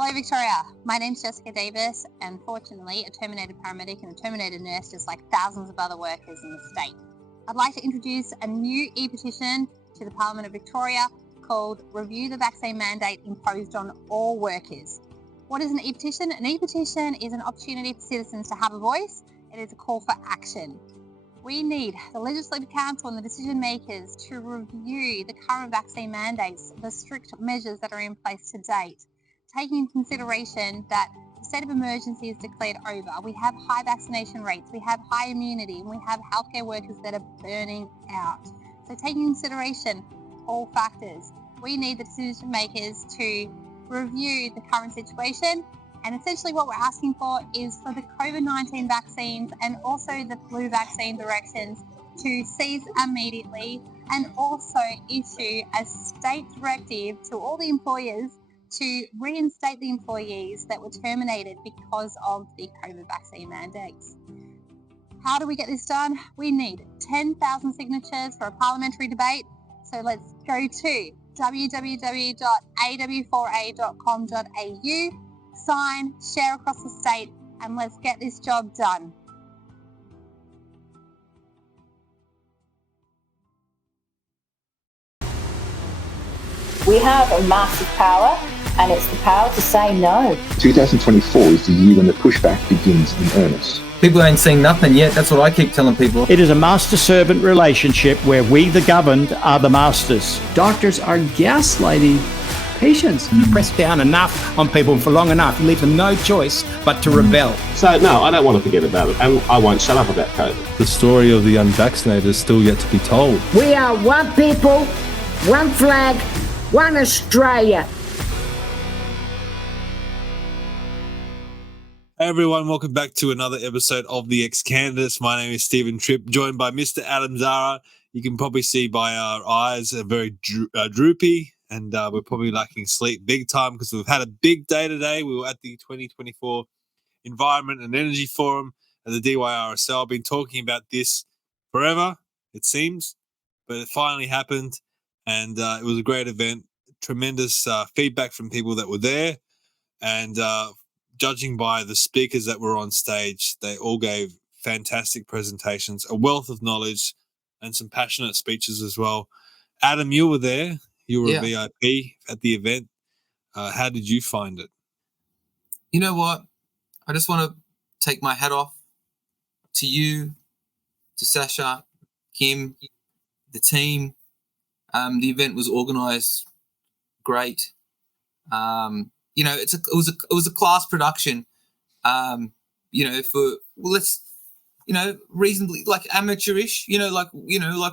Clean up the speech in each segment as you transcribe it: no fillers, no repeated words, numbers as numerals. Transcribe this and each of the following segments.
Hello Victoria, my name's Jessica Davis and fortunately a terminated paramedic and a terminated nurse just like thousands of other workers in the state. I'd like to introduce a new e-petition to the Parliament of Victoria called Review the Vaccine Mandate Imposed on All Workers. What is an e-petition? An e-petition is an opportunity for citizens to have a voice. It is a call for action. We need the Legislative Council and the decision makers to review the current vaccine mandates, the strict measures that are in place to date, taking into consideration that the state of emergency is declared over. We have high vaccination rates, we have high immunity, and we have healthcare workers that are burning out. So taking into consideration all factors, we need the decision makers to review the current situation. And essentially what we're asking for is for the COVID-19 vaccines and also the flu vaccine directions to cease immediately, and also issue a state directive to all the employers to reinstate the employees that were terminated because of the COVID vaccine mandates. How do we get this done? We need 10,000 signatures for a parliamentary debate. So let's go to www.aw4a.com.au, sign, share across the state, and let's get this job done. We have a massive power, and it's the power to say no. 2024 is the year when the pushback begins in earnest. People ain't seen nothing yet. That's what I keep telling people. It is a master-servant relationship where we, the governed, are the masters. Doctors are gaslighting patients. You press down enough on people for long enough, you leave them no choice but to rebel. So, no, I don't want to forget about it, and I won't shut up about COVID. The story of the unvaccinated is still yet to be told. We are one people, one flag, one Australia. Hey everyone, welcome back to another episode of the XCandidates. My name is Stephen Tripp, joined by Mr. Adam Zahra. You can probably see by our eyes are very droopy, and we're probably lacking sleep big time because we've had a big day today. We were at the 2024 Environment and Energy Forum at the DYRSL. I've been talking about this forever, it seems, but it finally happened, and it was a great event. Tremendous feedback from people that were there, and judging by the speakers that were on stage, they all gave fantastic presentations, a wealth of knowledge, and some passionate speeches as well. Adam, you were there. You were a VIP at the event. How did you find it? You know what? I just want to take my hat off to you, to Sasha, Kim, the team. The event was organised great. You know, it was a class production. Reasonably like amateurish. Like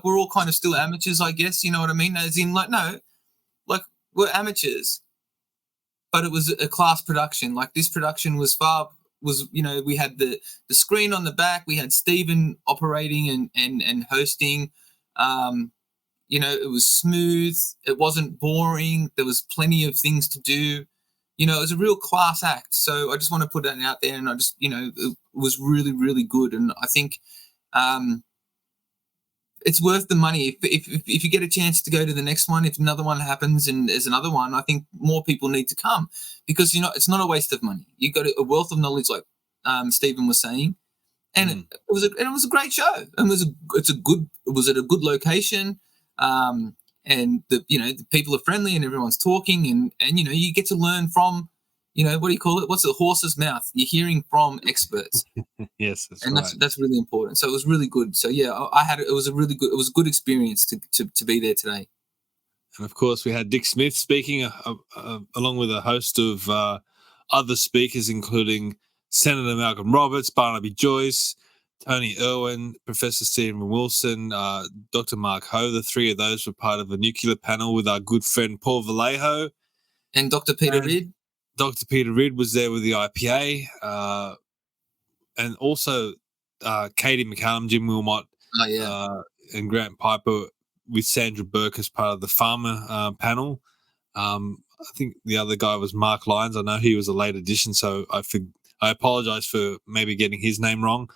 we're all kind of still amateurs, I guess. You know what I mean? As in, we're amateurs, but it was a class production. Like this production we had the screen on the back. We had Stephen operating and hosting. It was smooth. It wasn't boring. There was plenty of things to do. It was a real class act. So I just want to put that out there, and I just, it was really, really good. And I think it's worth the money. If you get a chance to go to the next one, if another one happens and there's another one, I think more people need to come because, it's not a waste of money. You got a wealth of knowledge, like Stephen was saying, and it was a great show. And it was at a good location. And the people are friendly and everyone's talking and you get to learn from, what do you call it? What's the horse's mouth? You're hearing from experts. Yes, that's really important. So it was really good. So yeah, it was a good experience to be there today. And of course we had Dick Smith speaking along with a host of other speakers, including Senator Malcolm Roberts, Barnaby Joyce, Tony Irwin, Professor Stephen Wilson, Dr. Mark Ho. The three of those were part of a nuclear panel with our good friend Paul Vallejo. And Dr. Peter Ridd. Dr. Peter Ridd was there with the IPA. And also Katie McCallum, Jim Wilmot, and Grant Piper with Sandra Burke as part of the farmer panel. I think the other guy was Mark Lyons. I know he was a late addition, so I apologise for maybe getting his name wrong.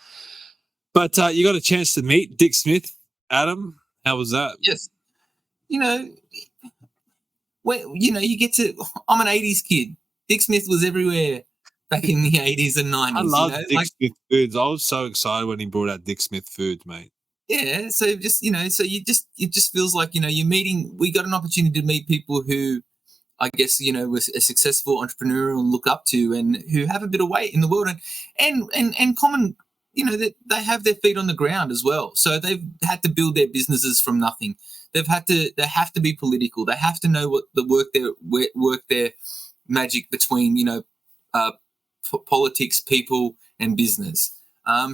But you got a chance to meet Dick Smith, Adam. How was that? Yes. You get to. I'm an '80s kid. Dick Smith was everywhere back in the 80s and 90s. I love you know? Dick Smith foods. I was so excited when he brought out Dick Smith foods, mate. Yeah, so just it just feels like you're meeting. We got an opportunity to meet people who, I guess, were a successful entrepreneur and look up to, and who have a bit of weight in the world, and common, that they have their feet on the ground as well. So they've had to build their businesses from nothing. They have to be political. They have to know what the work their magic between politics, people, and business.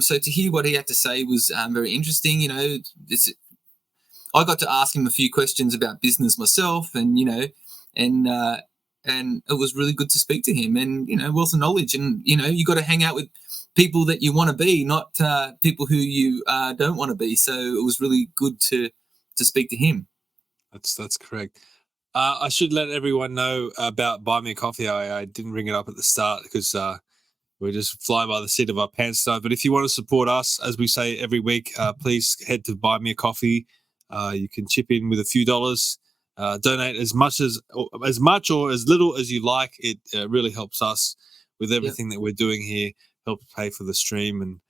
So to hear what he had to say was very interesting. I got to ask him a few questions about business myself, and and it was really good to speak to him, and wealth of knowledge, and you got to hang out with people that you want to be, not people who you don't want to be. So it was really good to speak to him. That's correct. I should let everyone know about Buy Me a Coffee. I didn't bring it up at the start because we're just flying by the seat of our pants tonight. But if you want to support us, as we say every week, please head to Buy Me a Coffee. You can chip in with a few dollars. Donate as much or as little as you like. It really helps us with everything that we're doing here. Helps pay for the stream and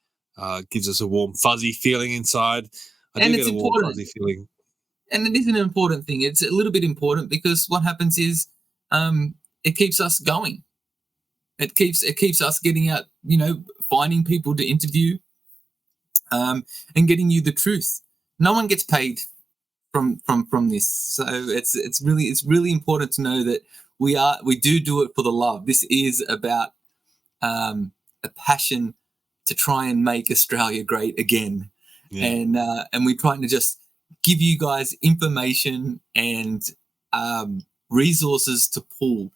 gives us a warm, fuzzy feeling inside. I do get a warm, fuzzy feeling. And it is an important thing. It's a little bit important because what happens is it keeps us going. It keeps us getting out, finding people to interview and getting you the truth. No one gets paid from this. So it's really important to know that we do it for the love. This is about a passion to try and make Australia great again. Yeah. And we're trying to just give you guys information and resources to pull.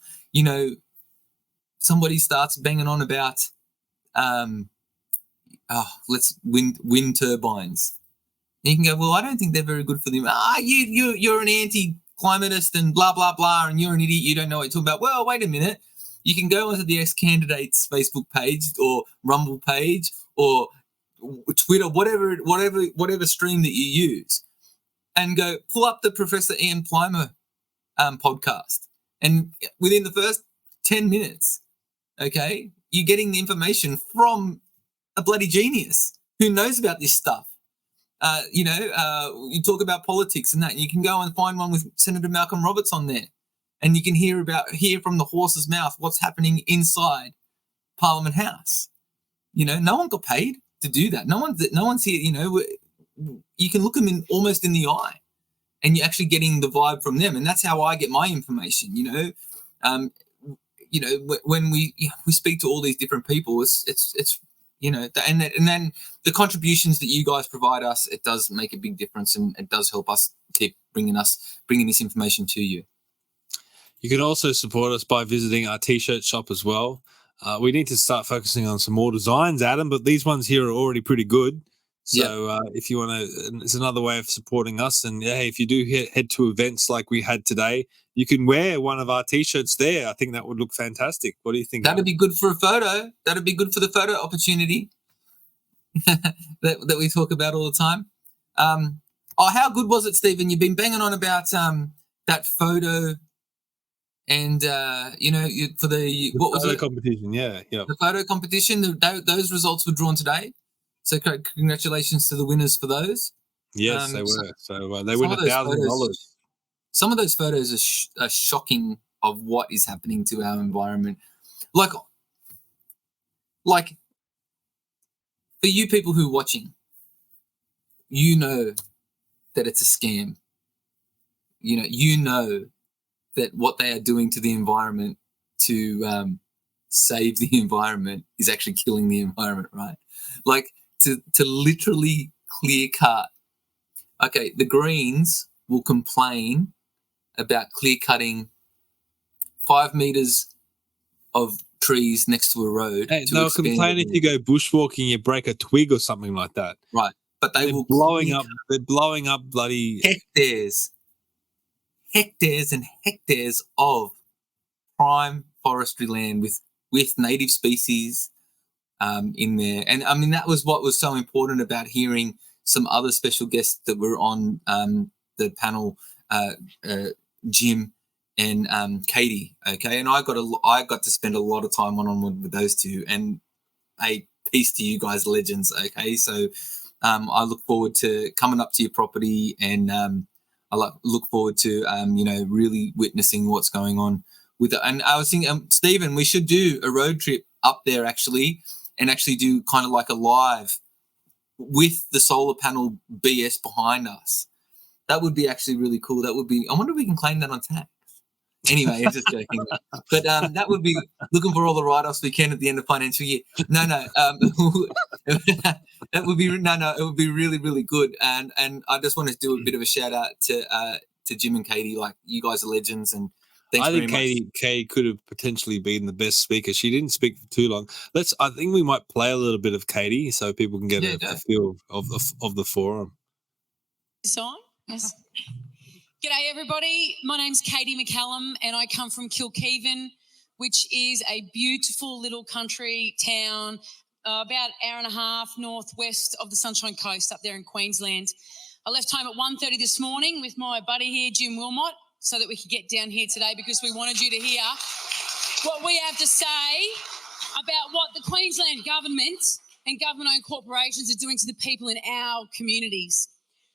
Somebody starts banging on about let's wind turbines. And you can go, well, I don't think they're very good for them. You're an anti-climatist and blah, blah, blah, and you're an idiot. You don't know what you're talking about. Well, wait a minute. You can go onto the XCandidates Facebook page or Rumble page or Twitter, whatever stream that you use, and go pull up the Professor Ian Plimer podcast. And within the first 10 minutes, okay, you're getting the information from a bloody genius who knows about this stuff. You talk about politics and that, and you can go and find one with Senator Malcolm Roberts on there, and you can hear from the horse's mouth what's happening inside Parliament House. No one got paid to do that. No one's here. You can look them almost in the eye, and you're actually getting the vibe from them, and that's how I get my information. When we speak to all these different people, it's and then the contributions that you guys provide us, it does make a big difference, and it does help us keep bringing this information to you. You can also support us by visiting our T-shirt shop as well. We need to start focusing on some more designs, Adam, but these ones here are already pretty good. So if you want to, it's another way of supporting us. And hey, if you do head to events like we had today, you can wear one of our T-shirts there. I think that would look fantastic. What do you think? That'd be good for a photo. That'd be good for the photo opportunity that we talk about all the time. How good was it, Stephen? You've been banging on about that photo. And for the what was photo it? Competition, the photo competition. Those results were drawn today, so congratulations to the winners for those. Yes, they were. So they win $1,000. Some of those photos are shocking of what is happening to our environment. Like for you people who are watching, that it's a scam. You know that what they are doing to the environment to save the environment is actually killing the environment, right? Like to literally clear cut. Okay, the Greens will complain about clear cutting 5 meters of trees next to a road. Hey, they'll complain if you go bushwalking, you break a twig or something like that. Right, but they're blowing up bloody hectares and hectares of prime forestry land with native species in there. And I mean, that was what was so important about hearing some other special guests that were on the panel, Jim and Katie. Okay, and I got to spend a lot of time one-on-one with those two, and peace to you guys, legends. Okay, so I look forward to coming up to your property, and I look forward to really witnessing what's going on with it. And I was thinking, Stephen, we should do a road trip up there actually, and actually do kind of like a live with the solar panel BS behind us. That would be actually really cool. That would be. I wonder if we can claim that on tax. Anyway, I'm just joking. But that would be looking for all the write-offs we can at the end of financial year. No. That would be It would be really, really good. And I just want to do a bit of a shout out to Jim and Katie. Like, you guys are legends, and thanks very much. Katie could have potentially been the best speaker. She didn't speak for too long. I think we might play a little bit of Katie so people can get a feel of the forum. This on? Yes. G'day everybody, my name's Katie McCallum and I come from Kilkeven, which is a beautiful little country town about an hour and a half northwest of the Sunshine Coast up there in Queensland. I left home at 1:30 this morning with my buddy here, Jim Wilmot, so that we could get down here today because we wanted you to hear what we have to say about what the Queensland government and government-owned corporations are doing to the people in our communities.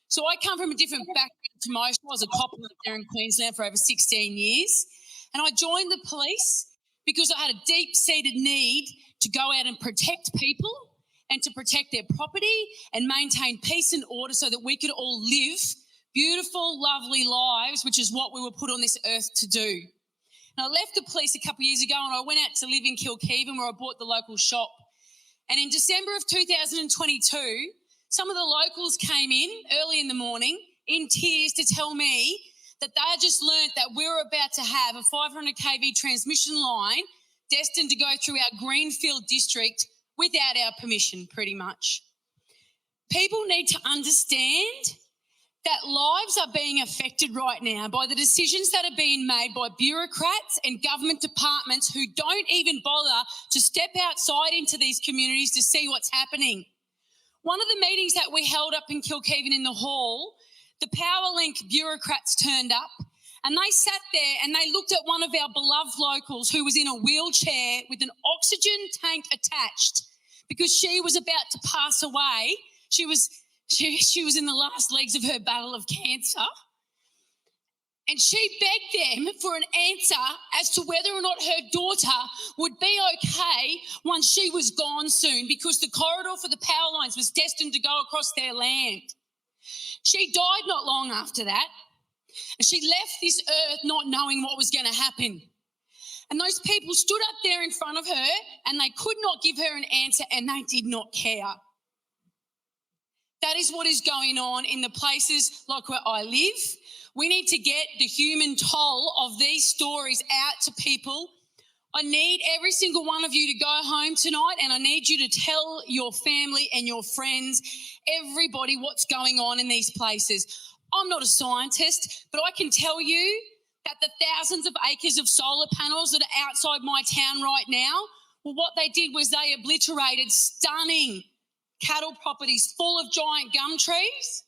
So I come from a different background to most. I was a cop there in Queensland for over 16 years, and I joined the police because I had a deep-seated need to go out and protect people and to protect their property and maintain peace and order so that we could all live beautiful, lovely lives, which is what we were put on this earth to do. And I left the police a couple of years ago and I went out to live in Kilkeven where I bought the local shop. And in December of 2022, some of the locals came in early in the morning in tears to tell me that they had just learnt that we were about to have a 500 kV transmission line destined to go through our Greenfield district without our permission, pretty much. People need to understand that lives are being affected right now by the decisions that are being made by bureaucrats and government departments who don't even bother to step outside into these communities to see what's happening. One of the meetings that we held up in Kilkeven in the hall, the Powerlink bureaucrats turned up and they sat there and they looked at one of our beloved locals who was in a wheelchair with an oxygen tank attached because she was about to pass away. She was in the last legs of her battle of cancer. And she begged them for an answer as to whether or not her daughter would be okay once she was gone soon because the corridor for the power lines was destined to go across their land. She died not long after that, and she left this earth not knowing what was going to happen. And those people stood up there in front of her and they could not give her an answer and they did not care. That is what is going on in the places like where I live. We need to get the human toll of these stories out to people. I need every single one of you to go home tonight and I need you to tell your family and your friends, everybody, what's going on in these places. I'm not a scientist, but I can tell you that the thousands of acres of solar panels that are outside my town right now, well, what they did was they obliterated stunning cattle properties full of giant gum trees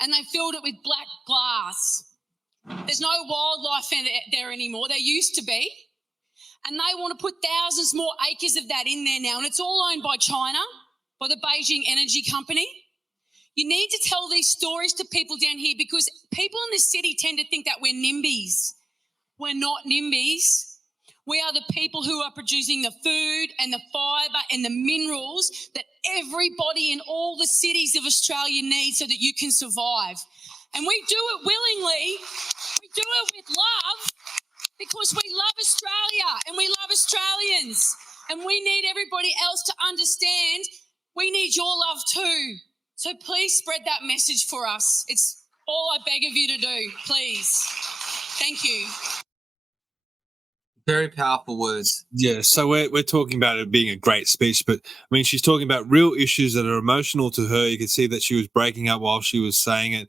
and they filled it with black glass. There's no wildlife there anymore. There used to be. And they want to put thousands more acres of that in there now. And it's all owned by China, by the Beijing Energy Company. You need to tell these stories to people down here because people in the city tend to think that we're NIMBYs. We're not NIMBYs. We are the people who are producing the food and the fibre and the minerals that everybody in all the cities of Australia needs so that you can survive. And we do it willingly. We do it with love because we love Australia and we love Australians. And we need everybody else to understand we need your love too. So please spread that message for us. It's all I beg of you to do, please. Thank you. Very powerful words. Yeah, so we're talking about it being a great speech, but I mean, she's talking about real issues that are emotional to her. You can see that she was breaking up while she was saying it.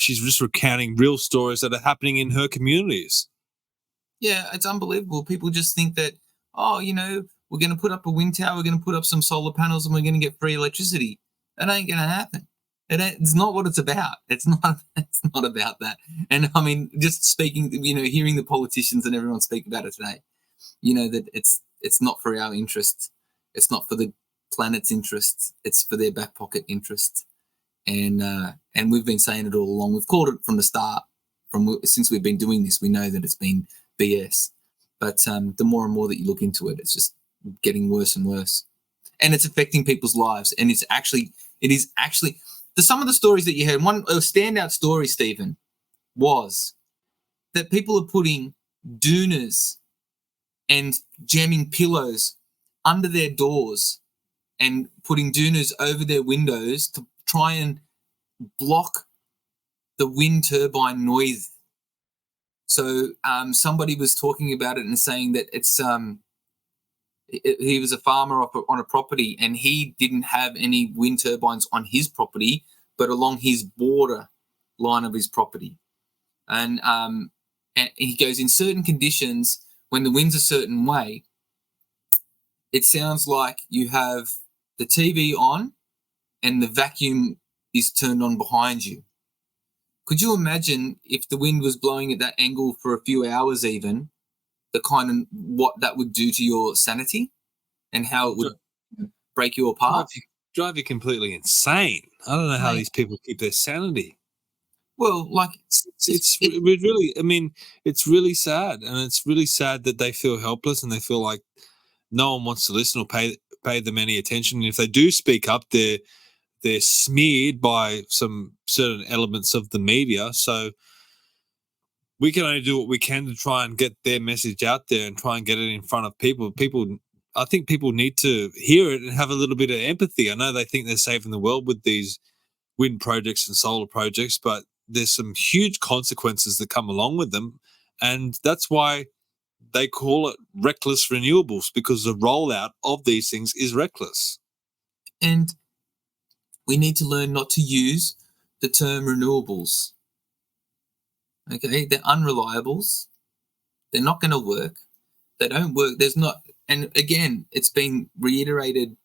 She's just recounting real stories that are happening in her communities. Yeah, it's unbelievable. People just think that, oh, you know, we're going to put up a wind tower, we're going to put up some solar panels and we're going to get free electricity. That ain't going to happen. It's not what it's about. It's not about that. And I mean, just speaking, hearing the politicians and everyone speak about it today, that it's not for our interest. It's not for the planet's interest. It's for their back pocket interest. And we've been saying it all along. We've called it from the start. Since we've been doing this, we know that it's been BS. But the more and more that you look into it, it's just getting worse and worse. And it's affecting people's lives. And it is actually some of the stories that you heard. A standout story, Stephen, was that people are putting doonas and jamming pillows under their doors and putting doonas over their windows to try and block the wind turbine noise. So somebody was talking about it and saying that it's he was a farmer on a property and he didn't have any wind turbines on his property, but along his border line of his property. And he goes, in certain conditions, when the wind's a certain way, it sounds like you have the TV on and the vacuum is turned on behind you. Could you imagine if the wind was blowing at that angle for a few hours even, the kind of what that would do to your sanity and how it would break you apart? Drive you completely insane. I don't know how these people keep their sanity. Well, like it's really, I mean, it's really sad, and it's really sad that they feel helpless and they feel like no one wants to listen or pay them any attention. And if they do speak up, they're smeared by some certain elements of the media. So we can only do what we can to try and get their message out there and try and get it in front of people. I think people need to hear it and have a little bit of empathy. I know they think they're saving the world with these wind projects and solar projects, but there's some huge consequences that come along with them. And that's why they call it reckless renewables, because the rollout of these things is reckless. And we need to learn not to use the term renewables. Okay, they're unreliables. They're not going to work. They don't work. And again, it's been reiterated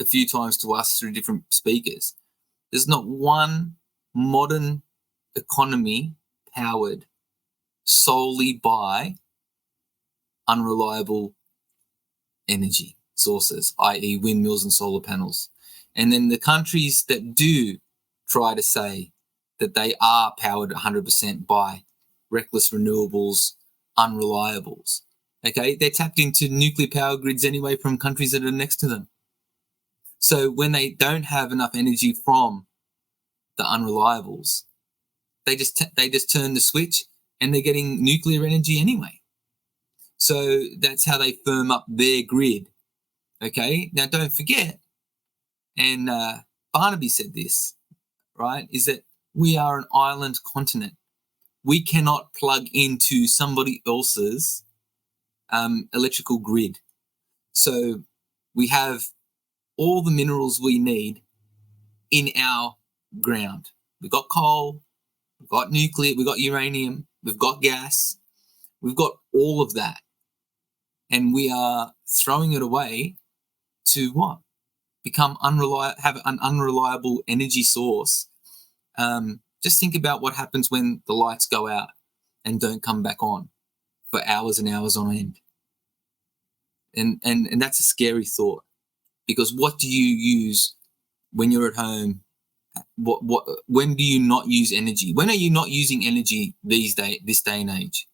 a few times to us through different speakers. There's not one modern economy powered solely by unreliable energy sources, i.e. windmills and solar panels. And then the countries that do try to say that they are powered 100% by reckless renewables, unreliables, okay, they're tapped into nuclear power grids anyway from countries that are next to them. So when they don't have enough energy from the unreliables, they just turn the switch and they're getting nuclear energy anyway. So that's how they firm up their grid. Okay, now don't forget, and Barnaby said this, right, is that we are an island continent. We cannot plug into somebody else's electrical grid. So we have all the minerals we need in our ground. We've got coal, we've got nuclear, we've got uranium, we've got gas, we've got all of that. And we are throwing it away to what? Have an unreliable energy source. Just think about what happens when the lights go out and don't come back on for hours and hours on end. And that's a scary thought, because what do you use when you're at home? When do you not use energy? When are you not using energy this day and age?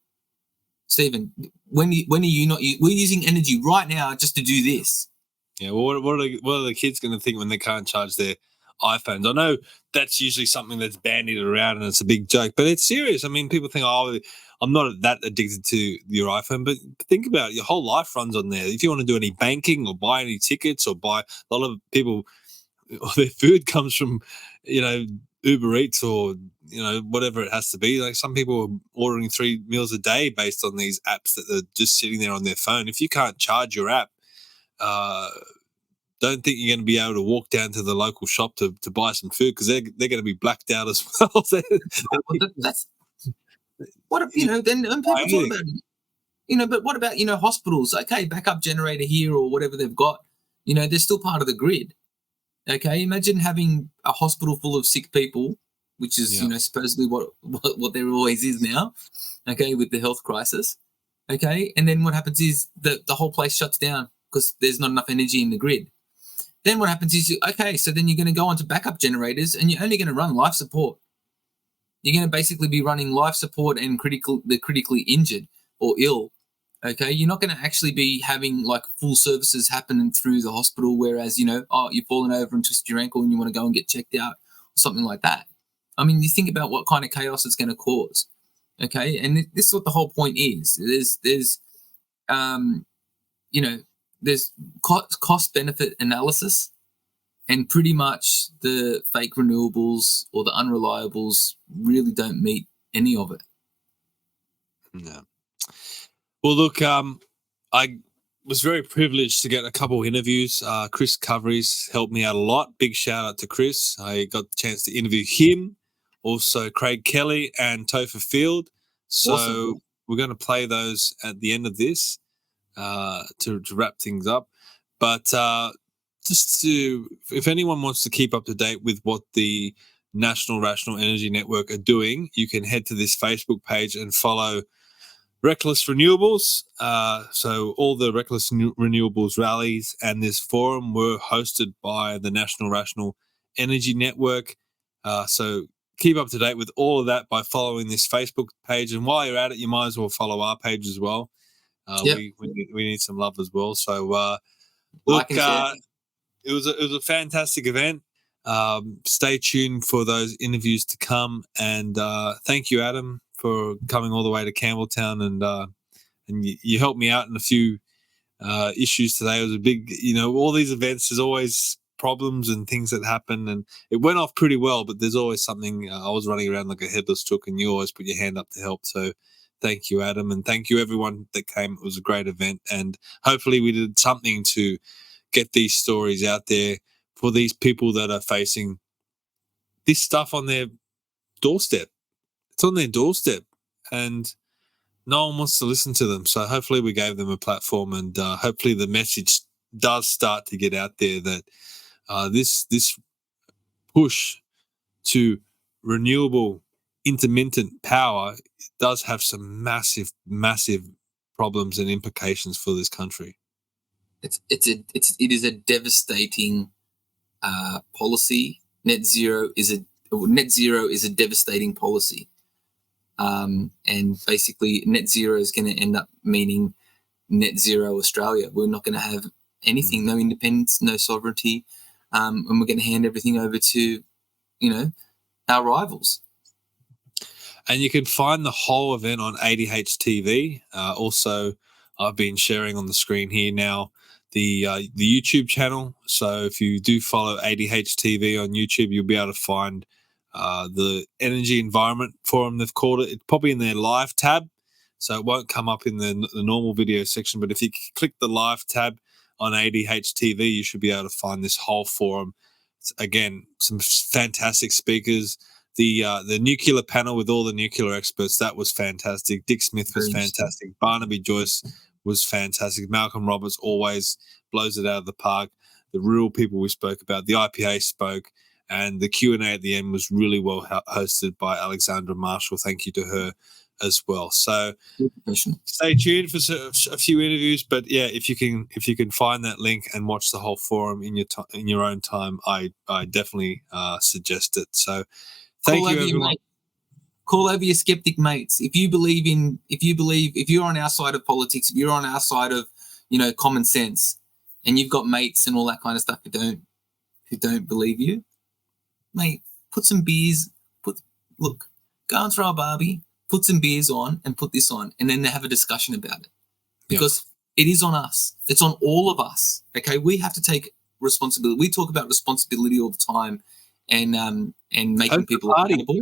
Stephen, when are you not? We're using energy right now just to do this. Yeah, well, what are the kids going to think when they can't charge their iPhones? I know that's usually something that's bandied around and it's a big joke, but it's serious. I mean, people think, oh, I'm not that addicted to your iPhone, but think about it. Your whole life runs on there. If you want to do any banking or buy any tickets or buy, a lot of people, their food comes from, Uber Eats or, whatever it has to be. Like some people are ordering 3 meals a day based on these apps that are just sitting there on their phone. If you can't charge your app, don't think you're going to be able to walk down to the local shop to buy some food, because they're going to be blacked out as well. That's what if, then people talk about it. But what about, hospitals? Okay, backup generator here or whatever they've got, they're still part of the grid. Okay, imagine having a hospital full of sick people, which is supposedly what there always is now. Okay, with the health crisis. Okay, and then what happens is the whole place shuts down because there's not enough energy in the grid. Then what happens is, so then you're going to go onto backup generators and you're only going to run life support. You're going to basically be running life support and the critically injured or ill. Okay, you're not going to actually be having like full services happening through the hospital, whereas, you've fallen over and twisted your ankle and you want to go and get checked out or something like that. I mean, you think about what kind of chaos it's going to cause. Okay, and this is what the whole point is. There's cost benefit analysis, and pretty much the fake renewables or the unreliables really don't meet any of it. No. Well, look, I was very privileged to get a couple of interviews. Chriscoveries helped me out a lot. Big shout out to Chris. I got the chance to interview him, also Craig Kelly and Topher Field. So Awesome. we're going to play those at the end of this to wrap things up. But if anyone wants to keep up to date with what the National Rational Energy Network are doing, you can head to this Facebook page and follow Reckless Renewables. So all the Reckless Renewables rallies and this forum were hosted by the National Rational Energy Network. So keep up to date with all of that by following this Facebook page. And while you're at it, you might as well follow our page as well. We need some love as well. So look, it was a fantastic event. Stay tuned for those interviews to come. And thank you, Adam, for coming all the way to Campbelltown, and you helped me out in a few issues today. It was a big, all these events, there's always problems and things that happen, and it went off pretty well, but there's always something. I was running around like a headless chook, and you always put your hand up to help. So thank you, Adam, and thank you everyone that came. It was a great event, and hopefully we did something to get these stories out there for these people that are facing this stuff on their doorstep. It's on their doorstep, and no one wants to listen to them. So hopefully we gave them a platform, and hopefully the message does start to get out there that this push to renewable intermittent power does have some massive problems and implications for this country. It is a devastating policy. Net zero is a devastating policy. And basically net zero is going to end up meaning net zero Australia. We're not going to have anything, no independence, no sovereignty, and we're going to hand everything over to, our rivals. And you can find the whole event on ADH TV. Also, I've been sharing on the screen here now the YouTube channel. So if you do follow ADH TV on YouTube, you'll be able to find the Energy Environment Forum, they've called it. It's probably in their live tab, so it won't come up in the normal video section. But if you click the live tab on ADH TV, you should be able to find this whole forum. Again, some fantastic speakers. The nuclear panel with all the nuclear experts, that was fantastic. Dick Smith was fantastic. Barnaby Joyce was fantastic. Malcolm Roberts always blows it out of the park. The rural people we spoke about, the IPA spoke, and the Q&A at the end was really well hosted by Alexandra Marshall. Thank you to her as well. So stay tuned for a few interviews, but yeah, if you can find that link and watch the whole forum in your own time, I definitely suggest it. So thank you, everyone. Call over your skeptic mates. If you're on our side of politics, if you're on our side of, common sense, and you've got mates and all that kind of stuff who don't believe you, mate, put some beers, go and throw a barbie, put some beers on and put this on, and then have a discussion about it. Because it is on us. It's on all of us. Okay, we have to take responsibility. We talk about responsibility all the time, and making people accountable.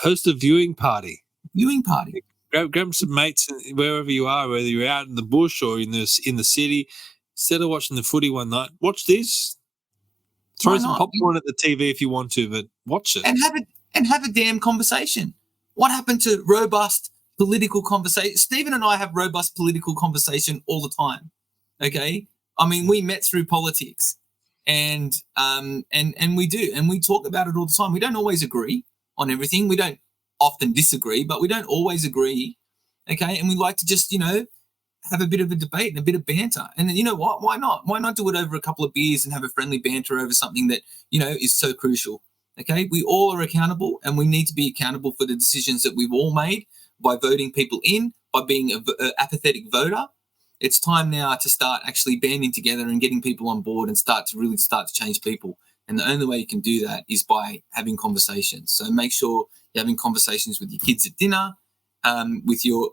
Host a viewing party. Viewing party. Grab some mates wherever you are, whether you're out in the bush or in the city. Instead of watching the footy one night, watch this. Throw some popcorn at the TV if you want to, but watch it and have a damn conversation. What happened to robust political conversation? Stephen and I have robust political conversation all the time. Okay, I mean, we met through politics, And we do, and we talk about it all the time. We don't always agree on everything. We don't often disagree, but we don't always agree. Okay, and we like to just, have a bit of a debate and a bit of banter. And then, you know what? Why not? Why not do it over a couple of beers and have a friendly banter over something that, is so crucial? Okay, we all are accountable, and we need to be accountable for the decisions that we've all made by voting people in, by being an apathetic voter. It's time now to start actually banding together and getting people on board and start to change people. And the only way you can do that is by having conversations. So make sure you're having conversations with your kids at dinner, with your,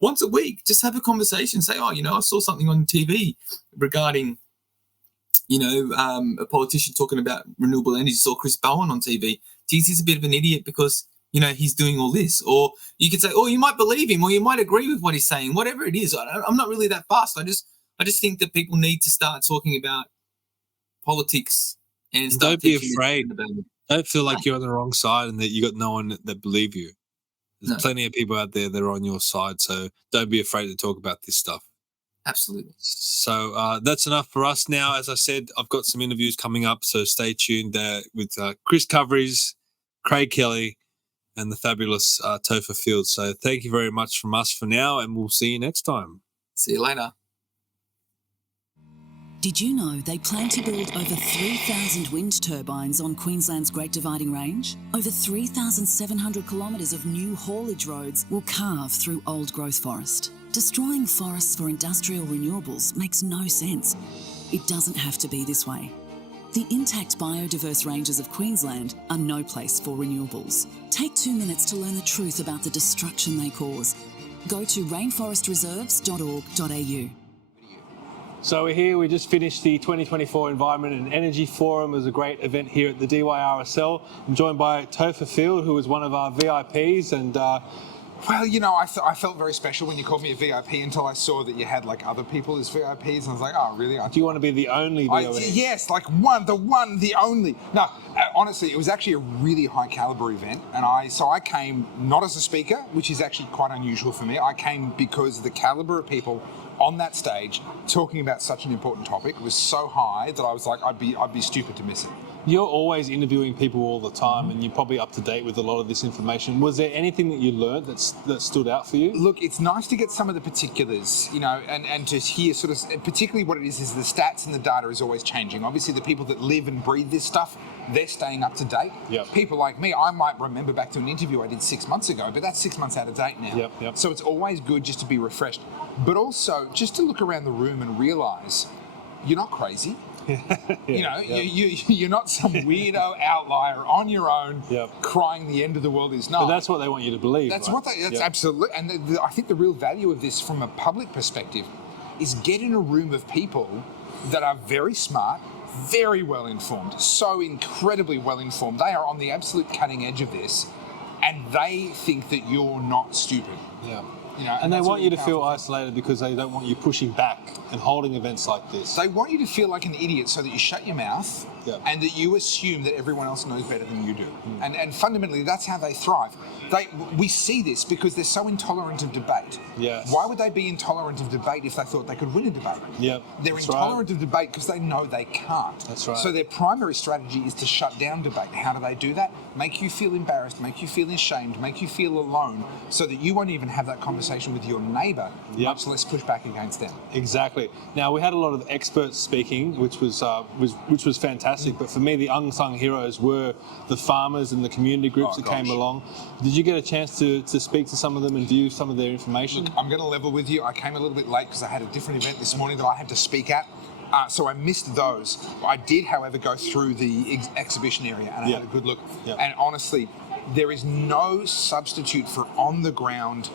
once a week, just have a conversation. Say, I saw something on TV regarding, a politician talking about renewable energy. Saw Chris Bowen on TV. Geez, he's a bit of an idiot because, he's doing all this. Or you could say, you might believe him, or you might agree with what he's saying. Whatever it is, I'm not really that fast. I just think that people need to start talking about politics and don't be afraid. Don't feel like you're on the wrong side and that you got no one that believe you. There's plenty of people out there that are on your side, so don't be afraid to talk about this stuff. Absolutely. So that's enough for us now. As I said, I've got some interviews coming up, so stay tuned with Chriscoveries, Craig Kelly, and the fabulous Topher Field. So thank you very much from us for now, and we'll see you next time. See you later. Did you know they plan to build over 3,000 wind turbines on Queensland's Great Dividing Range? Over 3,700 kilometres of new haulage roads will carve through old growth forest. Destroying forests for industrial renewables makes no sense. It doesn't have to be this way. The intact biodiverse ranges of Queensland are no place for renewables. Take 2 minutes to learn the truth about the destruction they cause. Go to rainforestreserves.org.au. So we're here, we just finished the 2024 Environment and Energy Forum. It was a great event here at the DYRSL. I'm joined by Topher Field, who was one of our VIPs, and well, I felt very special when you called me a VIP until I saw that you had other people as VIPs, and I was like, oh, really? Do you want to be the only VIP? Yes, the only. No, honestly, it was actually a really high caliber event, and I came not as a speaker, which is actually quite unusual for me. I came because the caliber of people on that stage talking about such an important topic was so high that I was like, I'd be stupid to miss it. You're always interviewing people all the time, and you're probably up to date with a lot of this information. Was there anything that you learned that stood out for you? Look, it's nice to get some of the particulars, and to hear particularly what it is the stats and the data is always changing. Obviously, the people that live and breathe this stuff, they're staying up to date. Yep. People like me, I might remember back to an interview I did 6 months ago, but that's 6 months out of date now. Yep. So it's always good just to be refreshed, but also just to look around the room and realise you're not crazy. You're not some weirdo outlier on your own crying the end of the world is nigh. But that's what they want you to believe. That's right? That's absolutely. And I think the real value of this from a public perspective is get in a room of people that are very smart, very well informed, so incredibly well informed. They are on the absolute cutting edge of this, and they think that you're not stupid. Yeah. And they want you to feel isolated because they don't want you pushing back and holding events like this. They want you to feel like an idiot so that you shut your mouth and that you assume that everyone else knows better than you do. And fundamentally, that's how they thrive. We see this because they're so intolerant of debate. Yes. Why would they be intolerant of debate if they thought they could win a debate? They're intolerant of debate because they know they can't. That's right. So their primary strategy is to shut down debate. How do they do that? Make you feel embarrassed, make you feel ashamed, make you feel alone, so that you won't even have that conversation with your neighbour, much less push back against them. Exactly. Now, we had a lot of experts speaking, which was fantastic. But for me, the unsung heroes were the farmers and the community groups that came along. Did you get a chance to speak to some of them and view some of their information? Look, I'm going to level with you. I came a little bit late because I had a different event this morning that I had to speak at. So I missed those. I did, however, go through the exhibition area and I had a good look. And honestly, there is no substitute for on-the-ground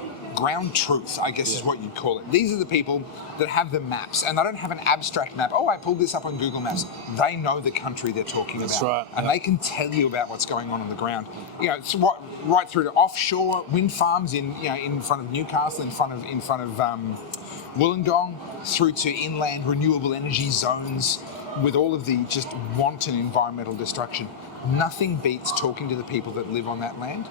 truth, I guess is what you'd call it. These are the people that have the maps, and they don't have an abstract map. Oh, I pulled this up on Google Maps. They know the country they're talking about. That's right. And they can tell you about what's going on the ground. It's right through to offshore wind farms in front of Newcastle, in front of Wollongong, through to inland renewable energy zones with all of the just wanton environmental destruction. Nothing beats talking to the people that live on that land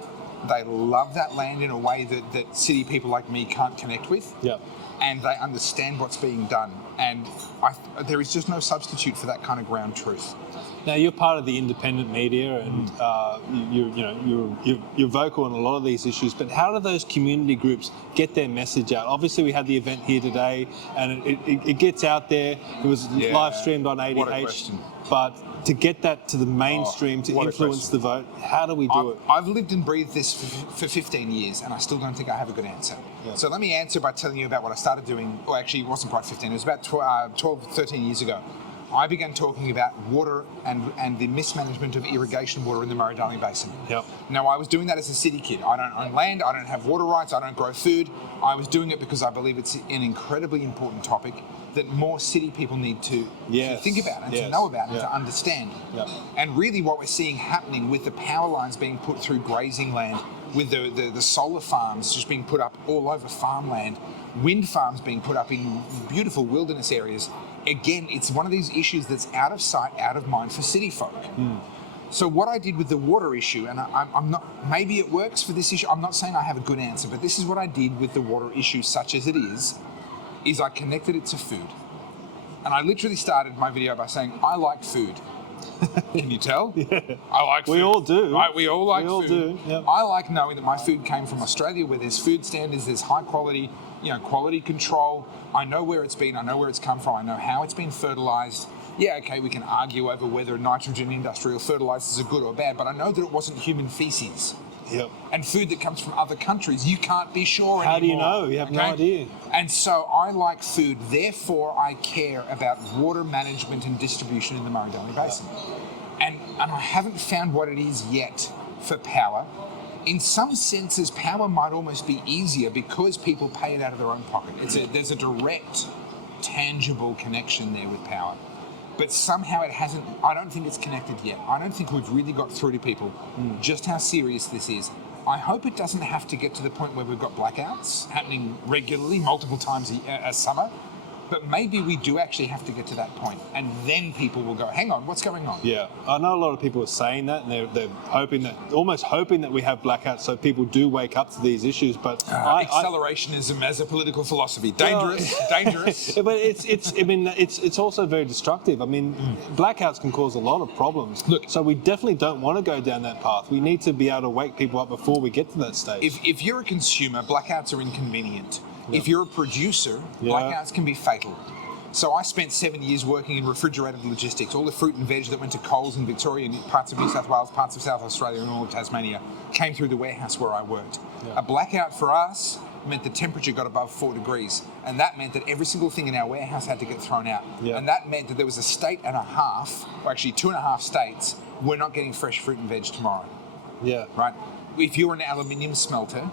They love that land in a way that city people like me can't connect with. Yep. And they understand what's being done. And there is just no substitute for that kind of ground truth. Now you're part of the independent media, and you're vocal on a lot of these issues. But how do those community groups get their message out? Obviously, we had the event here today, and it gets out there. It was live streamed on ADH. What a question. But to get that to the mainstream, to influence the vote, how do we do it? I've lived and breathed this for 15 years, and I still don't think I have a good answer. Yeah. So let me answer by telling you about what I started doing. Well, actually, it wasn't quite 15. It was about 12, 13 years ago. I began talking about water and the mismanagement of irrigation water in the Murray-Darling Basin. Yep. Now, I was doing that as a city kid. I don't own land, I don't have water rights, I don't grow food. I was doing it because I believe it's an incredibly important topic that more city people need to think about and to know about and to understand. Yep. And really what we're seeing happening with the power lines being put through grazing land, with the solar farms just being put up all over farmland, wind farms being put up in beautiful wilderness areas, again, it's one of these issues that's out of sight, out of mind for city folk. So what I did with the water issue, and I'm not, maybe it works for this issue, I'm not saying I have a good answer, but this is what I did with the water issue, such as it is I connected it to food. And I literally started my video by saying, I like food. Can you tell? Yeah. I like food. We all do. Right? We all like we all food. Do. Yep. I like knowing that my food came from Australia, where there's food standards, there's high quality, quality control. I know where it's been, I know where it's come from, I know how it's been fertilized. Yeah, okay, we can argue over whether nitrogen industrial fertilizers are good or bad, but I know that it wasn't human feces. Yep. And food that comes from other countries, you can't be sure How anymore. do you know? You have no idea. And so I like food, therefore I care about water management and distribution in the Murray-Darling Basin. And I haven't found what it is yet for power. In some senses, power might almost be easier because people pay it out of their own pocket. There's a direct, tangible connection there with power. But somehow it hasn't, I don't think it's connected yet. I don't think we've really got through to people just how serious this is. I hope it doesn't have to get to the point where we've got blackouts happening regularly, multiple times a summer. But maybe we do actually have to get to that point, and then people will go, hang on, what's going on? Yeah, I know a lot of people are saying that, and they're almost hoping that we have blackouts so people do wake up to these issues. But accelerationism as a political philosophy, dangerous. But it's also very destructive. I mean, blackouts can cause a lot of problems. Look, so we definitely don't want to go down that path. We need to be able to wake people up before we get to that stage. If you're a consumer, blackouts are inconvenient. If you're a producer, blackouts can be fatal. So I spent 7 years working in refrigerated logistics. All the fruit and veg that went to Coles in Victoria, and parts of New South Wales, parts of South Australia, and all of Tasmania came through the warehouse where I worked. A blackout for us meant the temperature got above 4 degrees, and that meant that every single thing in our warehouse had to get thrown out. And that meant that there was a state and a half, or actually 2.5 states, were not getting fresh fruit and veg tomorrow. Yeah. Right? If you're an aluminium smelter,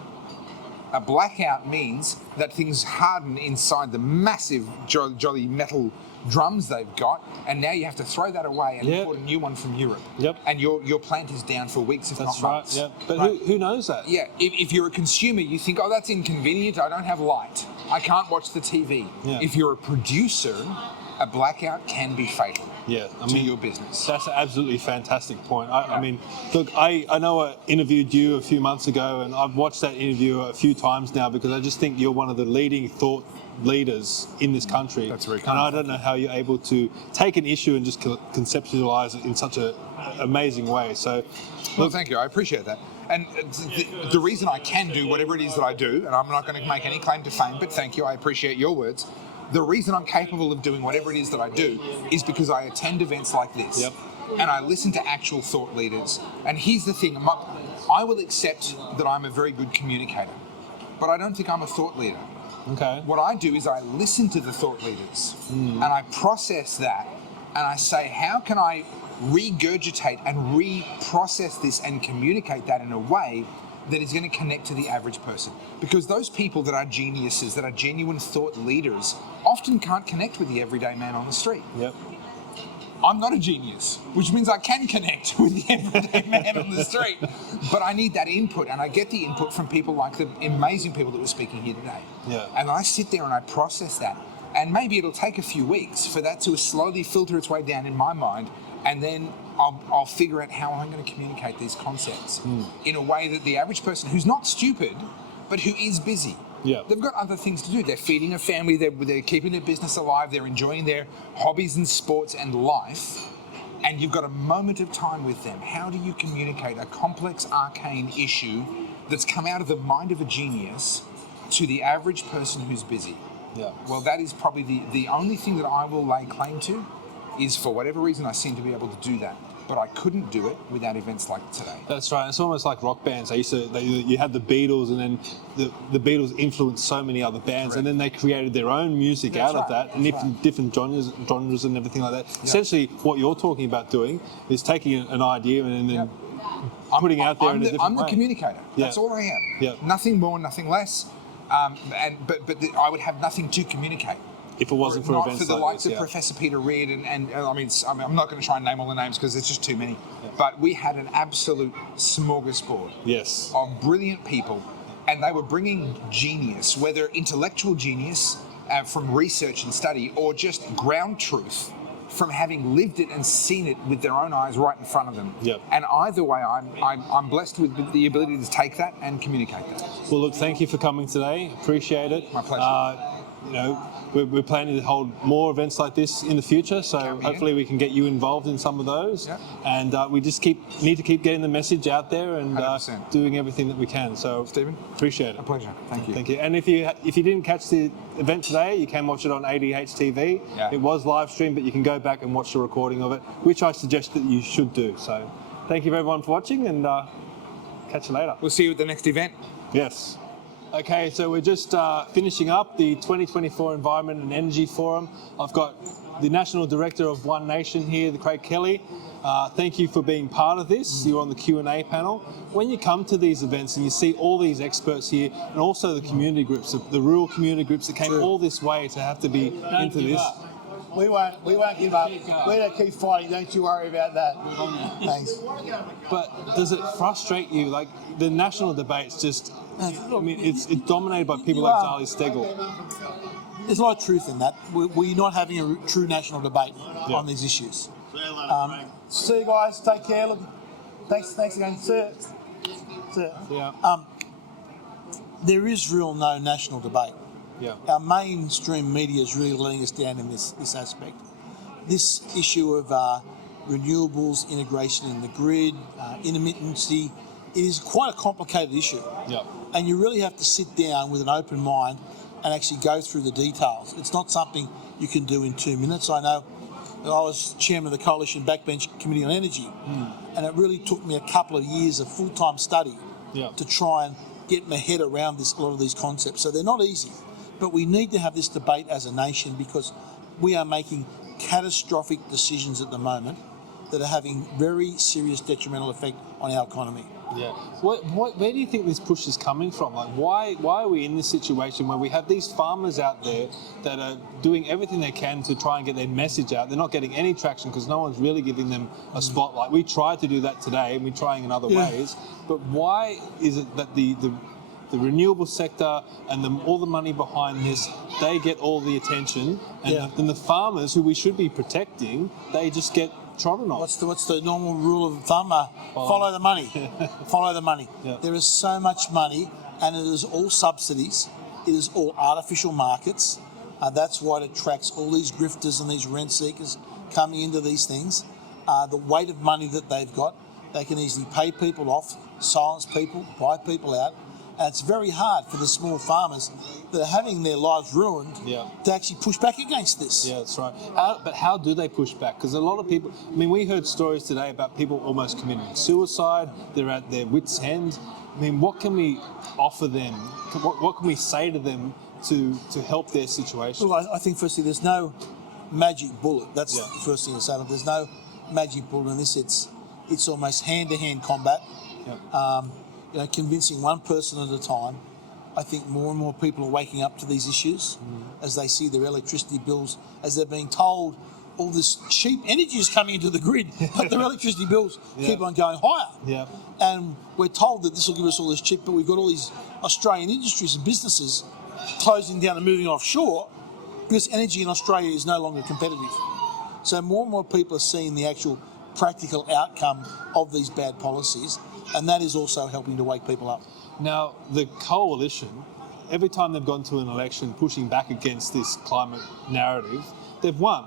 a blackout means that things harden inside the massive jolly metal drums they've got, and now you have to throw that away and import a new one from Europe. Yep. And your plant is down for weeks, if not months. Yeah. But who knows that? Yeah. If you're a consumer, you think, oh, that's inconvenient. I don't have light. I can't watch the TV. Yeah. If you're a producer, a blackout can be fatal. Yeah, to your business. That's an absolutely fantastic point. I mean, look, I know I interviewed you a few months ago, and I've watched that interview a few times now because I just think you're one of the leading thought leaders in this country. That's very kind. And I don't know how you're able to take an issue and just conceptualize it in such an amazing way. So, well, thank you. I appreciate that. And the reason I can do whatever it is that I do, and I'm not going to make any claim to fame, but thank you. I appreciate your words. The reason I'm capable of doing whatever it is that I do is because I attend events like this. Yep. And I listen to actual thought leaders. And here's the thing, I will accept that I'm a very good communicator, but I don't think I'm a thought leader. Okay. What I do is I listen to the thought leaders and I process that, and I say, how can I regurgitate and reprocess this and communicate that in a way that is going to connect to the average person? Because those people that are geniuses, that are genuine thought leaders, often can't connect with the everyday man on the street. Yep. I'm not a genius, which means I can connect with the everyday man on the street. But I need that input, and I get the input from people like the amazing people that were speaking here today. Yeah. And I sit there and I process that. And maybe it'll take a few weeks for that to slowly filter its way down in my mind and then I'll figure out how I'm going to communicate these concepts in a way that the average person who's not stupid, but who is busy. Yeah. They've got other things to do. They're feeding a family, they're keeping their business alive, they're enjoying their hobbies and sports and life, and you've got a moment of time with them. How do you communicate a complex, arcane issue that's come out of the mind of a genius to the average person who's busy? Yeah. Well, that is probably the only thing that I will lay claim to, is for whatever reason I seem to be able to do that. But I couldn't do it without events like today. That's right. It's almost like rock bands. You had the Beatles, and then the Beatles influenced so many other bands, Correct. and then they created their own music out of that, and different genres and everything like that. Yep. Essentially, what you're talking about doing is taking an idea and then putting out there in a different way. I'm the communicator. That's all I am. Yeah. Nothing more, nothing less. But I would have nothing to communicate. If it wasn't for not events for the like likes this, of Professor Peter Reid and I mean, I'm not going to try and name all the names because there's just too many. But we had an absolute smorgasbord of brilliant people, and they were bringing genius, whether intellectual genius from research and study, or just ground truth from having lived it and seen it with their own eyes right in front of them. Yep. And either way, I'm blessed with the ability to take that and communicate that. Well, look, thank you for coming today. Appreciate it. My pleasure. You know, we're planning to hold more events like this in the future, so hopefully we can get you involved in some of those. Yep. And we just need to keep getting the message out there and 100%. doing everything that we can. So, Stephen, appreciate it. A pleasure. Thank you. Thank you. And if you didn't catch the event today, you can watch it on ADH TV. Yeah. It was live streamed, but you can go back and watch the recording of it, which I suggest that you should do. So, thank you everyone for watching, and catch you later. We'll see you at the next event. Yes. Okay, so we're just finishing up the 2024 Environment and Energy Forum. I've got the National Director of One Nation here, Craig Kelly. Thank you for being part of this. You're on the Q&A panel. When you come to these events and you see all these experts here, and also the community groups, the rural community groups that came all this way to have to be into this. We won't give up. We're going to keep fighting. Don't you worry about that. Thanks. But does it frustrate you? Like, the national debate's just, I mean, it's dominated by people like Zahra Stegel. There's a lot of truth in that. We're not having a true national debate on these issues. See you guys. Take care. Look, thanks again. See you. Yeah. There is no national debate. Yeah. Our mainstream media is really letting us down in this aspect. This issue of renewables, integration in the grid, intermittency, it is quite a complicated issue. Yeah. And you really have to sit down with an open mind and actually go through the details. It's not something you can do in 2 minutes. I know I was chairman of the Coalition Backbench Committee on Energy, and it really took me a couple of years of full-time study to try and get my head around a lot of these concepts. So they're not easy. But we need to have this debate as a nation because we are making catastrophic decisions at the moment that are having very serious detrimental effect on our economy. Yeah. Where do you think this push is coming from? Like, why are we in this situation where we have these farmers out there that are doing everything they can to try and get their message out? They're not getting any traction because no one's really giving them a spotlight. We tried to do that today, and we're trying in other ways. But why is it that the renewable sector and all the money behind this, they get all the attention, and then the farmers who we should be protecting, they just get trodden on? What's the normal rule of thumb? Follow the money. Follow the money. Yeah. There is so much money, and it is all subsidies. It is all artificial markets. That's what attracts all these grifters and these rent seekers coming into these things. The weight of money that they've got, they can easily pay people off, silence people, buy people out. And it's very hard for the small farmers that are having their lives ruined to actually push back against this. Yeah, that's right. But how do they push back? Because a lot of people, I mean, we heard stories today about people almost committing suicide. They're at their wits' end. I mean, what can we offer them? What can we say to them to help their situation? Well, I think firstly, there's no magic bullet. That's the first thing to say. There's no magic bullet in this. It's almost hand-to-hand combat. Convincing one person at a time. I think more and more people are waking up to these issues as they see their electricity bills, as they're being told all this cheap energy is coming into the grid, but their electricity bills keep on going higher. Yeah. And we're told that this will give us all this cheap, but we've got all these Australian industries and businesses closing down and moving offshore because energy in Australia is no longer competitive. So more and more people are seeing the actual practical outcome of these bad policies, and that is also helping to wake people up. Now, the coalition, every time they've gone to an election pushing back against this climate narrative, they've won.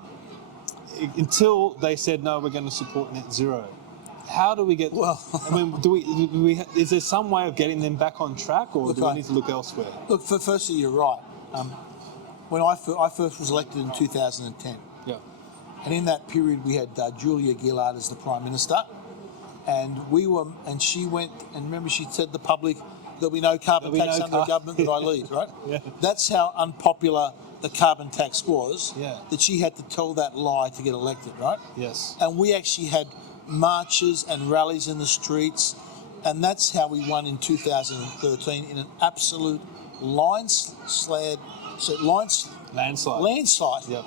Until they said, no, we're going to support net zero. How do we get... Well, I mean, is there some way of getting them back on track, or do we need to look elsewhere? Look, firstly, you're right. When I first was elected in 2010, and in that period we had Julia Gillard as the Prime Minister, and she went, and remember she said to the public, there'll be no carbon tax under a government that I lead, right? That's how unpopular the carbon tax was, that she had to tell that lie to get elected, right? Yes. And we actually had marches and rallies in the streets, and that's how we won in 2013 in an absolute landslide. Yep.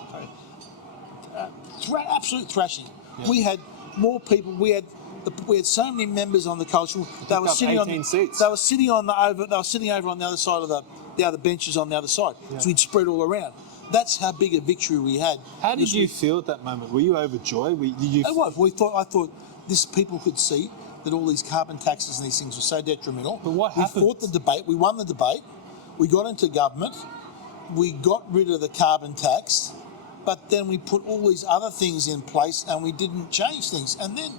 Absolute thrashing. Yep. We had more people. We had so many members on the coalition. They were sitting on seats. They were sitting over on the other side of the other benches on the other side. Yep. So we'd spread all around. That's how big a victory we had. How did you feel at that moment? Were you overjoyed? I thought this people could see that all these carbon taxes and these things were so detrimental. But what happened? We fought the debate. We won the debate. We got into government. We got rid of the carbon tax, but then we put all these other things in place and we didn't change things. And then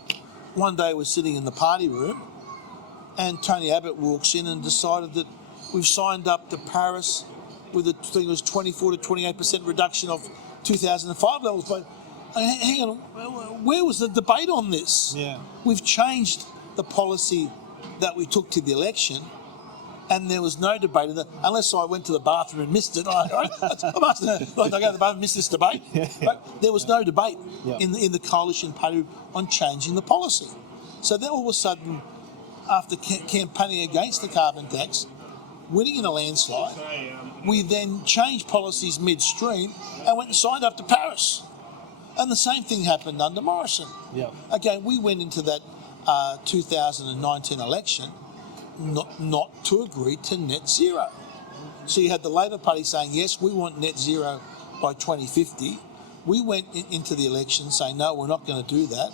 one day we're sitting in the party room and Tony Abbott walks in and decided that we've signed up to Paris with I think it was 24 to 28% reduction of 2005 levels. But hang on, where was the debate on this? Yeah. We've changed the policy that we took to the election, and there was no debate in that, unless I went to the bathroom and missed it. I must have, I go to the bathroom and missed this debate. But there was no debate in the coalition party on changing the policy. So then all of a sudden, after campaigning against the carbon tax, winning in a landslide, we then changed policies midstream and went and signed up to Paris. And the same thing happened under Morrison. Yeah. Again, we went into that 2019 election not to agree to net zero. So you had the Labor Party saying, yes, we want net zero by 2050. We went into the election saying, no, we're not going to do that.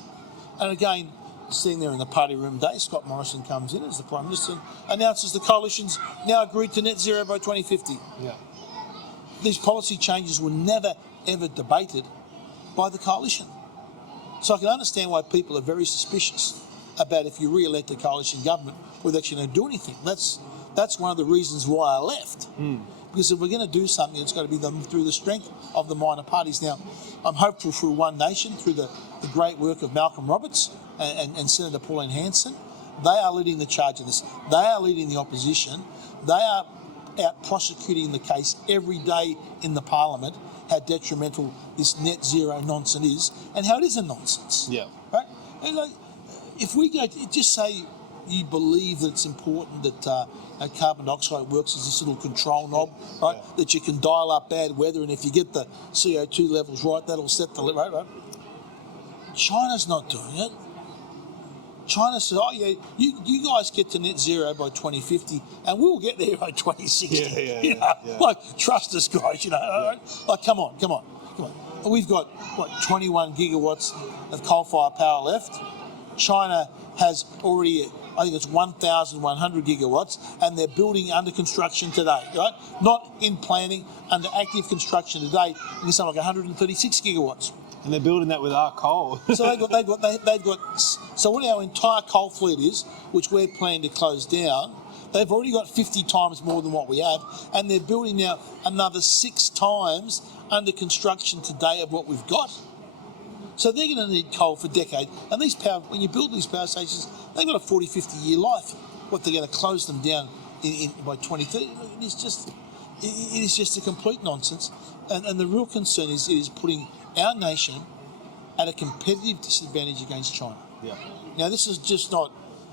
And again, sitting there in the party room day, Scott Morrison comes in as the Prime Minister and announces the coalition's now agreed to net zero by 2050. Yeah. These policy changes were never, ever debated by the coalition. So I can understand why people are very suspicious about if you re-elect a coalition government whether actually going to do anything. That's one of the reasons why I left. Because if we're going to do something, it's got to be through the strength of the minor parties. Now, I'm hopeful through One Nation, through the great work of Malcolm Roberts and Senator Pauline Hanson. They are leading the charge in this. They are leading the opposition. They are out prosecuting the case every day in the Parliament, how detrimental this net zero nonsense is and how it is a nonsense. Yeah. Right? And like, if we go, just say you believe that it's important that carbon dioxide works as this little control knob, right? Yeah. That you can dial up bad weather, and if you get the CO2 levels right, that'll set the right. China's not doing it. China says, oh yeah, you guys get to net zero by 2050 and we'll get there by 2060. Yeah. Like, trust us, guys, right? Like, come on. We've got, 21 gigawatts of coal-fired power left. China has already, I think it's 1,100 gigawatts, and they're building under construction today, right? Not in planning, under active construction today, it's something like 136 gigawatts. And they're building that with our coal. So they've got. So what our entire coal fleet is, which we're planning to close down, they've already got 50 times more than what we have, and they're building now another 6 times under construction today of what we've got. So they're going to need coal for decades. And when you build these power stations, they've got a 40, 50-year life. What, they're going to close them down by 2030? It is just a complete nonsense. And the real concern is it is putting our nation at a competitive disadvantage against China. Yeah. Now, this is just not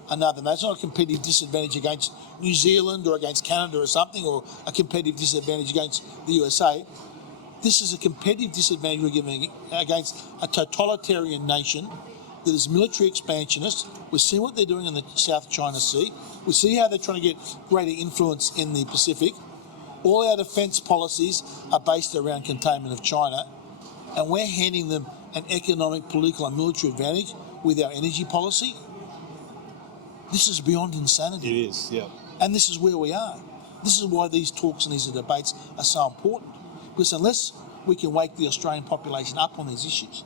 another nation. It's not a competitive disadvantage against New Zealand or against Canada or something, or a competitive disadvantage against the USA. This is a competitive disadvantage we're giving against a totalitarian nation that is military expansionist. We've seen what they're doing in the South China Sea. We see how they're trying to get greater influence in the Pacific. All our defence policies are based around containment of China, and we're handing them an economic, political and military advantage with our energy policy, this is beyond insanity. It is, yeah. And this is where we are. This is why these talks and these debates are so important. Because unless we can wake the Australian population up on these issues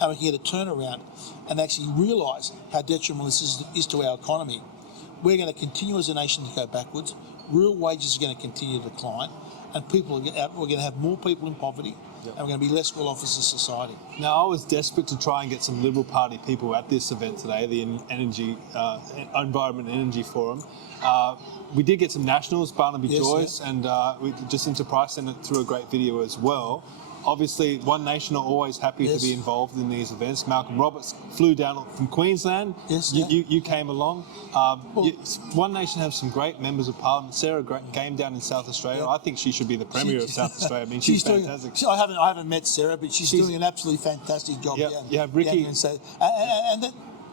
and we can get a turnaround and actually realise how detrimental this is to our economy, we're going to continue as a nation to go backwards. Real wages are going to continue to decline, and we're going to have more people in poverty, and we're going to be less well off as a society. Now, I was desperate to try and get some Liberal Party people at this event today, the Environment and Energy Forum. We did get some nationals, Barnaby Joyce and Jacinta Price sent it through a great video as well. Obviously, One Nation are always happy to be involved in these events. Malcolm Roberts flew down from Queensland. You came along. One Nation have some great members of Parliament. Sarah came down in South Australia. I think she should be the Premier of South Australia. I mean, she's fantastic. I haven't met Sarah, but she's doing an absolutely fantastic job. You have Ricky. And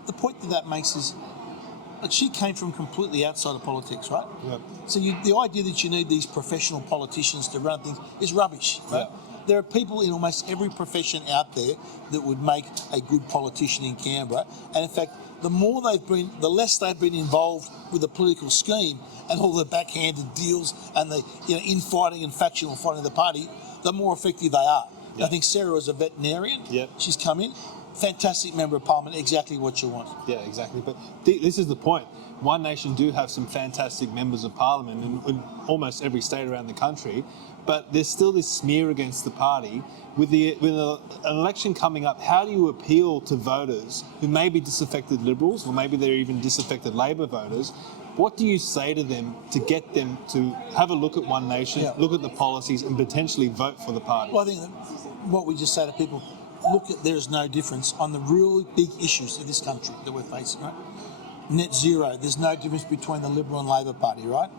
the point that makes is, she came from completely outside of politics, right? Yep. So the idea that you need these professional politicians to run things is rubbish, right? Yeah. There are people in almost every profession out there that would make a good politician in Canberra. And in fact, the less they've been involved with the political scheme and all the backhanded deals and the infighting and factional fighting of the party, the more effective they are. Yeah. I think Sarah is a veterinarian. Yep. She's come in. Fantastic member of Parliament, exactly what you want. Yeah, exactly. But this is the point. One Nation do have some fantastic members of Parliament in almost every state around the country, but there's still this smear against the party. With an election coming up, how do you appeal to voters who may be disaffected Liberals, or maybe they're even disaffected Labor voters? What do you say to them to get them to have a look at One Nation, look at the policies, and potentially vote for the party? Well, I think that what we just say to people, there is no difference on the really big issues of this country that we're facing, right? Net zero, there's no difference between the Liberal and Labor Party, right?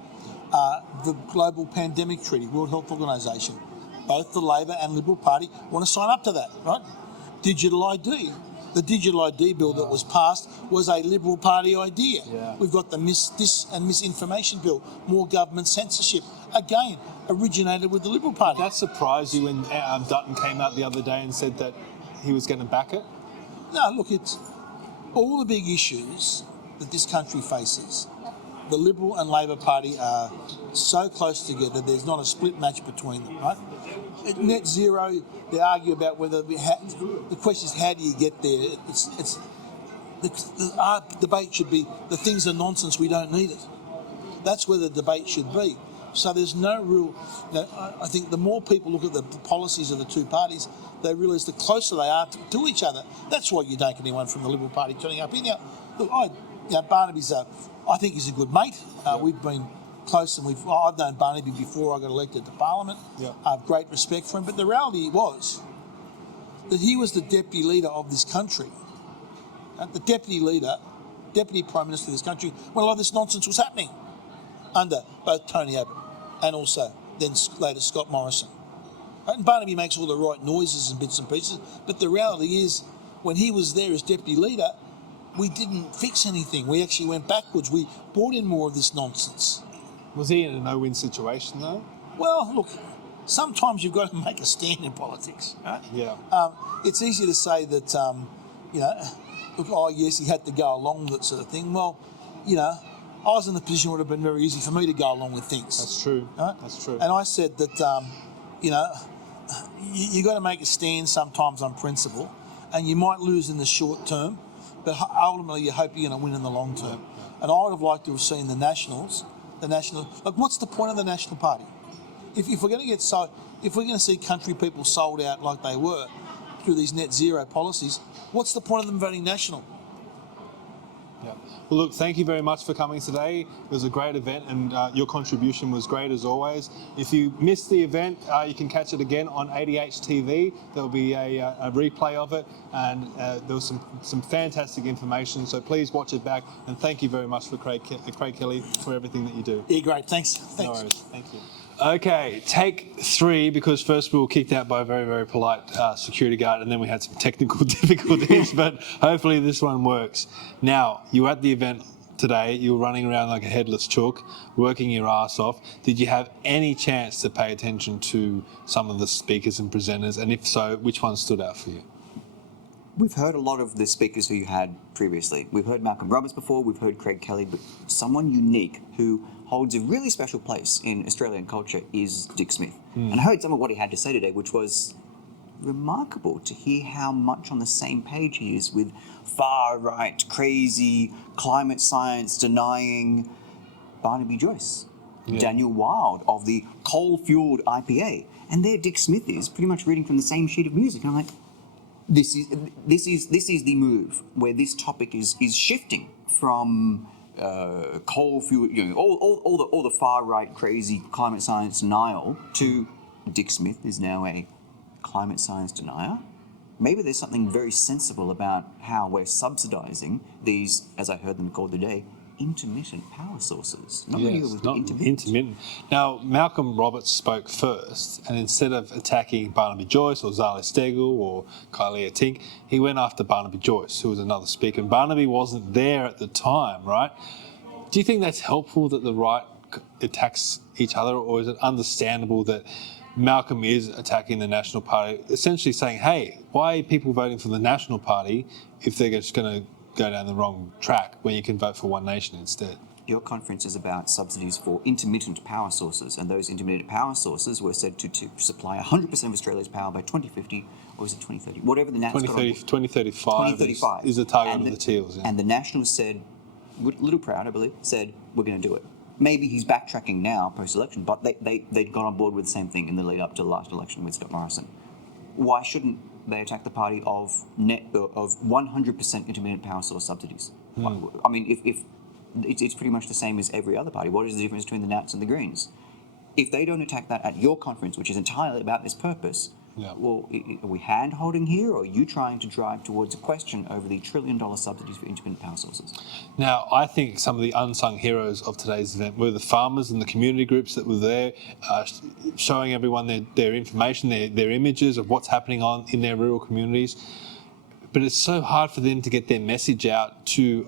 The Global Pandemic Treaty, World Health Organisation, both the Labor and Liberal Party want to sign up to that, right? Digital ID. The Digital ID bill that was passed was a Liberal Party idea. Yeah. We've got the dis and misinformation bill, more government censorship. Again, originated with the Liberal Party. That surprised you when Dutton came out the other day and said that he was going to back it? No, look, it's all the big issues that this country faces. The Liberal and Labor Party are so close together, there's not a split match between them, right? At net zero, they argue about whether the question is how do you get there? Our debate should be the things are nonsense, we don't need it. That's where the debate should be. So there's no real, I think the more people look at the policies of the two parties, they realise the closer they are to each other. That's why you don't get anyone from the Liberal Party turning up. Now, look, Barnaby's I think he's a good mate. We've been close, and I've known Barnaby before I got elected to Parliament. Yeah. I have great respect for him. But the reality was that he was the deputy leader of this country, the deputy prime minister of this country, when a lot of this nonsense was happening under both Tony Abbott and also then later Scott Morrison. And Barnaby makes all the right noises and bits and pieces, but the reality is when he was there as deputy leader, we didn't fix anything. We actually went backwards. We brought in more of this nonsense. Was he in a no-win situation though? Well, look, sometimes you've got to make a stand in politics, right? Yeah. It's easy to say that, look, oh yes, he had to go along with that sort of thing. Well, I was in the position where it would have been very easy for me to go along with things. That's true. Right? That's true. And I said that, you got to make a stand sometimes on principle, and you might lose in the short term, but ultimately you hope you're going to win in the long term. And I would have liked to have seen the Nationals, like what's the point of the National Party? If we're going to see country people sold out like they were through these net zero policies, what's the point of them voting National? Yeah. Well, look, thank you very much for coming today. It was a great event, and your contribution was great as always. If you missed the event, you can catch it again on ADH TV. There'll be a replay of it, and there was some fantastic information. So please watch it back, and thank you very much for Craig Kelly for everything that you do. Yeah, great. Thanks. No worries. Thank you. Okay, take 3, because first we were kicked out by a very, very polite security guard, and then we had some technical difficulties, but hopefully this one works. Now, you were at the event today, you were running around like a headless chook, working your ass off. Did you have any chance to pay attention to some of the speakers and presenters, and if so, which one stood out for you? we've heard a lot of the speakers who you had previously. We've heard Malcolm Roberts before, we've heard Craig Kelly, but someone unique who holds a really special place in Australian culture is Dick Smith. And I heard some of what he had to say today, which was remarkable to hear how much on the same page he is with far-right, crazy, climate science denying Barnaby Joyce, Daniel Wild of the coal-fueled IPA. And there Dick Smith is pretty much reading from the same sheet of music. And I'm like, this is the move where this topic is shifting from coal fuel, all the far right crazy climate science denial to Dick Smith is now a climate science denier. Maybe there's something very sensible about how we're subsidising these, as I heard them called today, intermittent power sources. Not intermittent. Now, Malcolm Roberts spoke first, and instead of attacking Barnaby Joyce or Zahra Steggall or Kylie Tink, he went after Barnaby Joyce, who was another speaker. And Barnaby wasn't there at the time, right? Do you think that's helpful that the right attacks each other, or is it understandable that Malcolm is attacking the National Party, essentially saying, hey, why are people voting for the National Party if they're just going to go down the wrong track when you can vote for One Nation instead? Your conference is about subsidies for intermittent power sources, and those intermittent power sources were said to supply 100% of Australia's power by 2050, or is it 2030? Whatever the Nationals 2035 is the target of the Teals. Yeah. And the Nationals said, a little proud, I believe, said, we're going to do it. Maybe he's backtracking now, post-election, but they'd gone on board with the same thing in the lead up to the last election with Scott Morrison. Why shouldn't they attack the party of 100% intermittent power source subsidies? I mean, if it's pretty much the same as every other party. What is the difference between the Nats and the Greens? If they don't attack that at your conference, which is entirely about this purpose, well, are we hand-holding here, or are you trying to drive towards a question over the $1 trillion subsidies for intermittent power sources? Now, I think some of the unsung heroes of today's event were the farmers and the community groups that were there, showing everyone their information, their images of what's happening in their rural communities. But it's so hard for them to get their message out to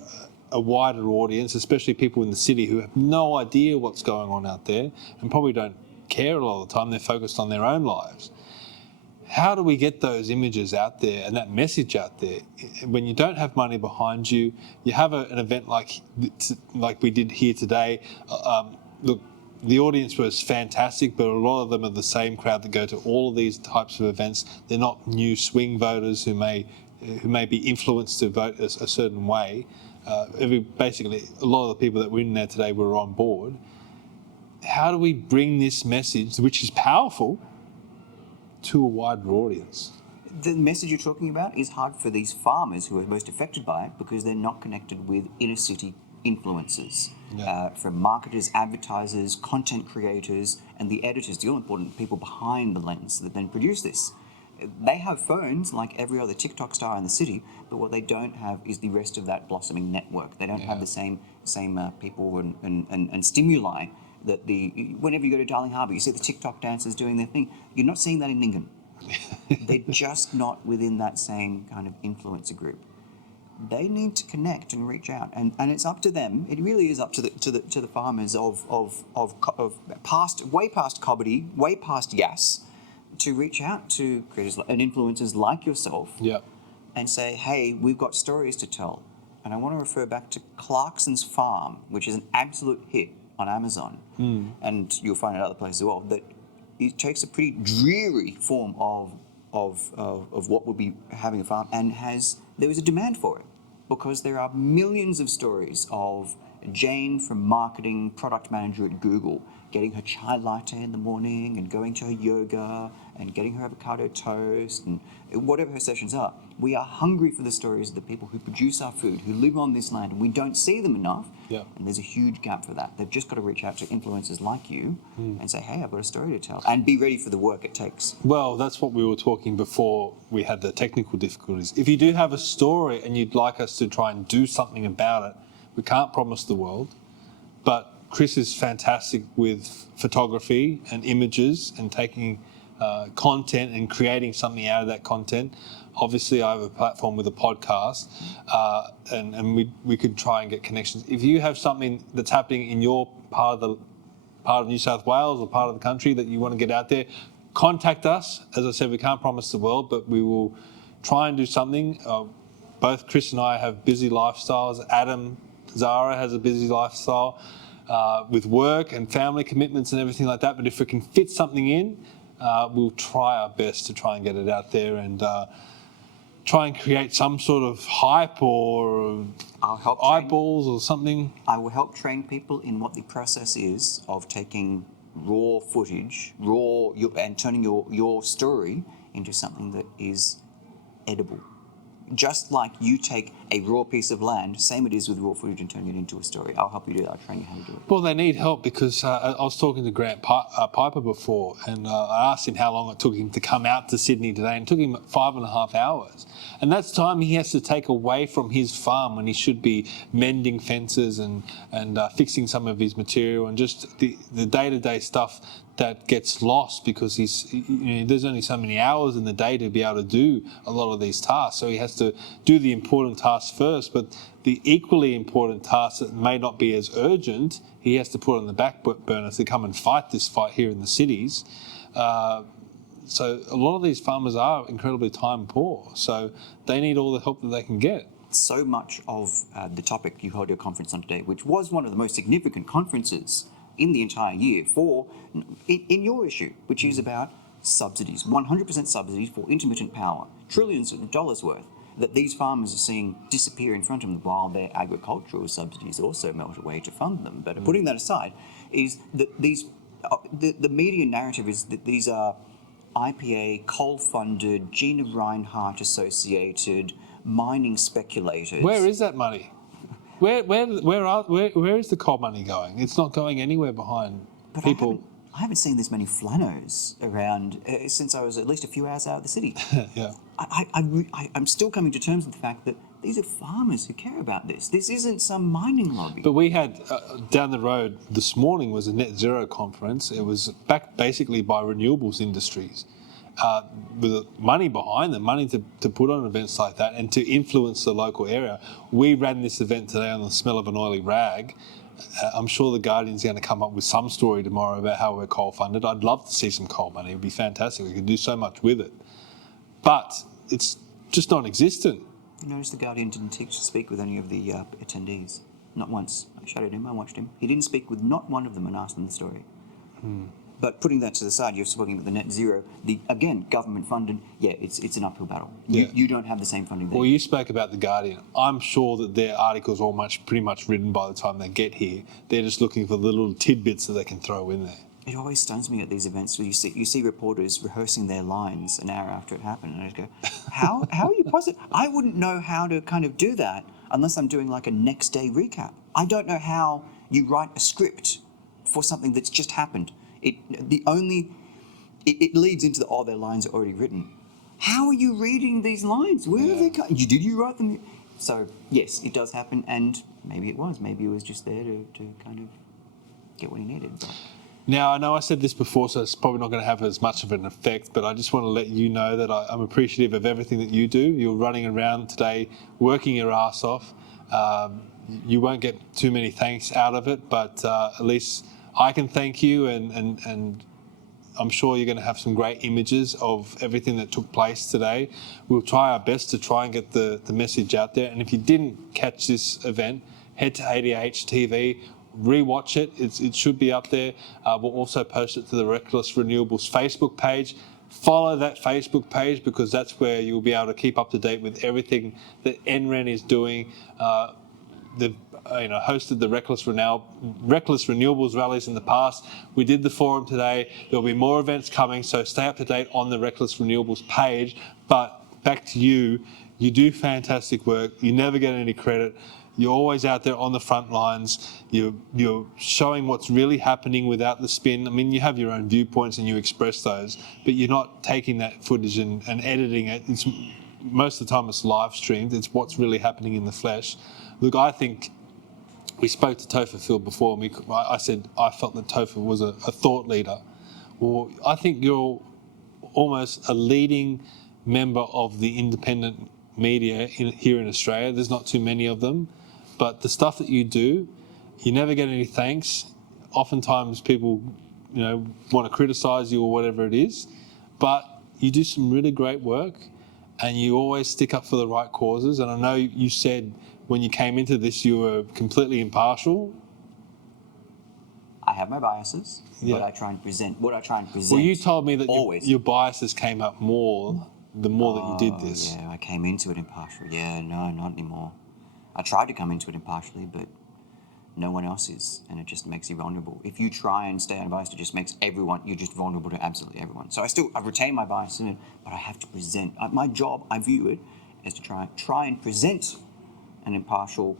a wider audience, especially people in the city who have no idea what's going on out there and probably don't care a lot of the time. They're focused on their own lives. How do we get those images out there and that message out there? When you don't have money behind you, you have an event like we did here today. Look, the audience was fantastic, but a lot of them are the same crowd that go to all of these types of events. They're not new swing voters who may be influenced to vote a certain way. Basically, a lot of the people that were in there today were on board. How do we bring this message, which is powerful, to a wider audience? The message you're talking about is hard for these farmers who are most affected by it because they're not connected with inner city influencers, from marketers, advertisers, content creators, and the editors, the all important people behind the lens that then produce this. They have phones like every other TikTok star in the city, but what they don't have is the rest of that blossoming network. They don't have the same people and stimuli that whenever you go to Darling Harbour, you see the TikTok dancers doing their thing. You're not seeing that in Ningan. They're just not within that same kind of influencer group. They need to connect and reach out, and it's up to them. It really is up to the farmers of way past Cobbity, way past Yass, to reach out to creators and influencers like yourself, and say, hey, we've got stories to tell. And I want to refer back to Clarkson's Farm, which is an absolute hit on Amazon, and you'll find it other places as well, that it takes a pretty dreary form of what would be having a farm, and there is a demand for it, because there are millions of stories of Jane from marketing, product manager at Google, getting her chai latte in the morning and going to her yoga and getting her avocado toast and whatever her sessions are. We are hungry for the stories of the people who produce our food, who live on this land, and we don't see them enough. And there's a huge gap for that. They've just got to reach out to influencers like you and say, hey, I've got a story to tell, and be ready for the work it takes. Well, that's what we were talking before we had the technical difficulties. If you do have a story and you'd like us to try and do something about it, we can't promise the world, but Chris is fantastic with photography and images and taking content and creating something out of that content. Obviously, I have a platform with a podcast, and we could try and get connections. If you have something that's happening in your part of New South Wales or part of the country that you want to get out there, contact us. As I said, we can't promise the world, but we will try and do something. Both Chris and I have busy lifestyles. Zahra has a busy lifestyle with work and family commitments and everything like that. But if we can fit something in, we'll try our best to try and get it out there and try and create some sort of hype or eyeballs or something. I will help train people in what the process is of taking raw footage, and turning your story into something that is edible. Just like you take a raw piece of land, same it is with raw footage and turning it into a story. I'll help you do that. I'll train you how to do it. Well, they need help because I was talking to Grant Piper before, and I asked him how long it took him to come out to Sydney today, and it took him 5.5 hours. And that's time he has to take away from his farm when he should be mending fences and fixing some of his material and just the day-to-day stuff that gets lost because there's only so many hours in the day to be able to do a lot of these tasks. So he has to do the important tasks first, but the equally important tasks that may not be as urgent, he has to put on the back burner to come and fight this fight here in the cities. So a lot of these farmers are incredibly time poor, so they need all the help that they can get. So much of the topic you held your conference on today, which was one of the most significant conferences in the entire year in your issue, which is about subsidies, 100% subsidies for intermittent power, trillions of dollars worth that these farmers are seeing disappear in front of them while their agricultural subsidies also melt away to fund them. But putting that aside, is that the media narrative is that these are IPA, coal-funded, Gina Reinhart associated mining speculators. Where is that money? Where is the coal money going? It's not going anywhere behind people. I haven't seen this many flanos around since I was at least a few hours out of the city. Yeah. I'm still coming to terms with the fact that these are farmers who care about this. This isn't some mining lobby. But we had down the road this morning was a net zero conference. It was backed basically by renewables industries. With money behind them, money to put on events like that and to influence the local area. We ran this event today on the smell of an oily rag. I'm sure the Guardian's going to come up with some story tomorrow about how we're coal funded. I'd love to see some coal money. It would be fantastic. We could do so much with it. But it's just non-existent. You notice the Guardian didn't speak with any of the attendees. Not once. I shadowed him, I watched him. He didn't speak with not one of them and asked them the story. But putting that to the side, you're talking about the net zero. Again, government funded. Yeah, it's an uphill battle. You don't have the same funding there. Well, you spoke about the Guardian. I'm sure that their articles are pretty much written by the time they get here. They're just looking for the little tidbits that they can throw in there. It always stuns me at these events where you see reporters rehearsing their lines an hour after it happened, and I just go, how are you positive? I wouldn't know how to kind of do that unless I'm doing like a next day recap. I don't know how you write a script for something that's just happened. It leads into their lines are already written. How are you reading these lines? Where are they coming? Did you write them? So yes, it does happen, and maybe it was just there to kind of get what he needed. But. Now, I know I said this before, so it's probably not going to have as much of an effect, but I just want to let you know that I'm appreciative of everything that you do. You're running around today, working your ass off. You won't get too many thanks out of it, but at least I can thank you, and I'm sure you're going to have some great images of everything that took place today. We'll try our best to try and get the message out there. And if you didn't catch this event, head to ADH TV, rewatch it. It should be up there. We'll also post it to the Reckless Renewables Facebook page. Follow that Facebook page because that's where you'll be able to keep up to date with everything that NREN is doing. They've hosted the Reckless Renewables rallies in the past. We did the forum today. There'll be more events coming, so stay up to date on the Reckless Renewables page. But back to you. You do fantastic work. You never get any credit. You're always out there on the front lines. You're showing what's really happening without the spin. I mean, you have your own viewpoints and you express those, but you're not taking that footage and editing it. Most of the time it's live streamed. It's what's really happening in the flesh. Look, I think we spoke to Topher Field before, and I said I felt that Topher was a thought leader. Well, I think you're almost a leading member of the independent media here in Australia. There's not too many of them, but the stuff that you do, you never get any thanks. Oftentimes people, want to criticise you or whatever it is, but you do some really great work, and you always stick up for the right causes. And I know you said when you came into this you were completely impartial. I have my biases, but I try and present what I try and present. Well, you told me that always. your biases came up more the more that you did this. Yeah, I came into it impartial. Yeah, no, not anymore. I tried to come into it impartially, but no one else is, and it just makes you vulnerable. If you try and stay unbiased, it just makes you're just vulnerable to absolutely everyone. So I retain my bias in it, but I have to present. My job, I view it, is to try and present an impartial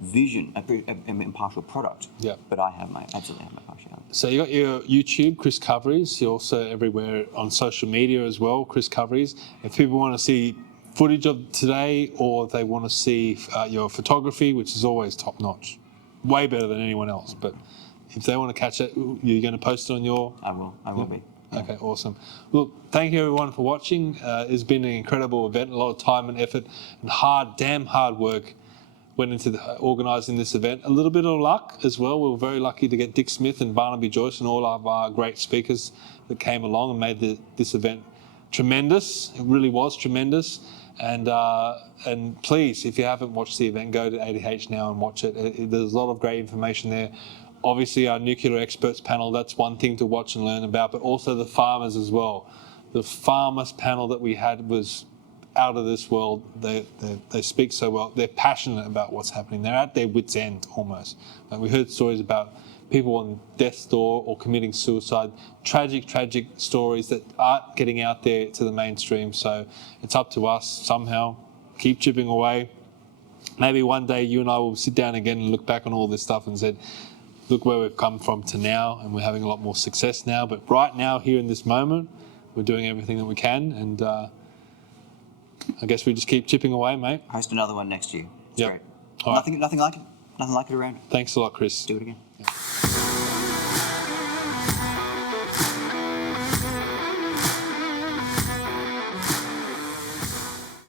vision, an impartial product. Yeah. But I absolutely have my partiality. So you got your YouTube, Chriscoveries. You're also everywhere on social media as well, Chriscoveries. If people want to see footage of today, or they want to see your photography, which is always top notch, way better than anyone else. But if they want to catch it, you're going to post it on your. I will be. Yeah. Okay, awesome. Look, thank you everyone for watching. It's been an incredible event. A lot of time and effort and damn hard work went into organising this event. A little bit of luck as well. We were very lucky to get Dick Smith and Barnaby Joyce and all of our great speakers that came along and made this event tremendous. It really was tremendous. And please, if you haven't watched the event, go to ADH now and watch it. There's a lot of great information there. Obviously, our nuclear experts panel, that's one thing to watch and learn about, but also the farmers as well. The farmers panel that we had was out of this world. They speak so well. They're passionate about what's happening. They're at their wits' end almost. Like we heard stories about people on death's door or committing suicide. Tragic stories that aren't getting out there to the mainstream. So it's up to us somehow. Keep chipping away. Maybe one day you and I will sit down again and look back on all this stuff and said, look where we've come from to now, and we're having a lot more success now. But right now, here in this moment, we're doing everything that we can, and I guess we just keep chipping away, mate. Host another one next year. It's great. All right. Nothing like it. Nothing like it around. Thanks a lot, Chris. Do it again.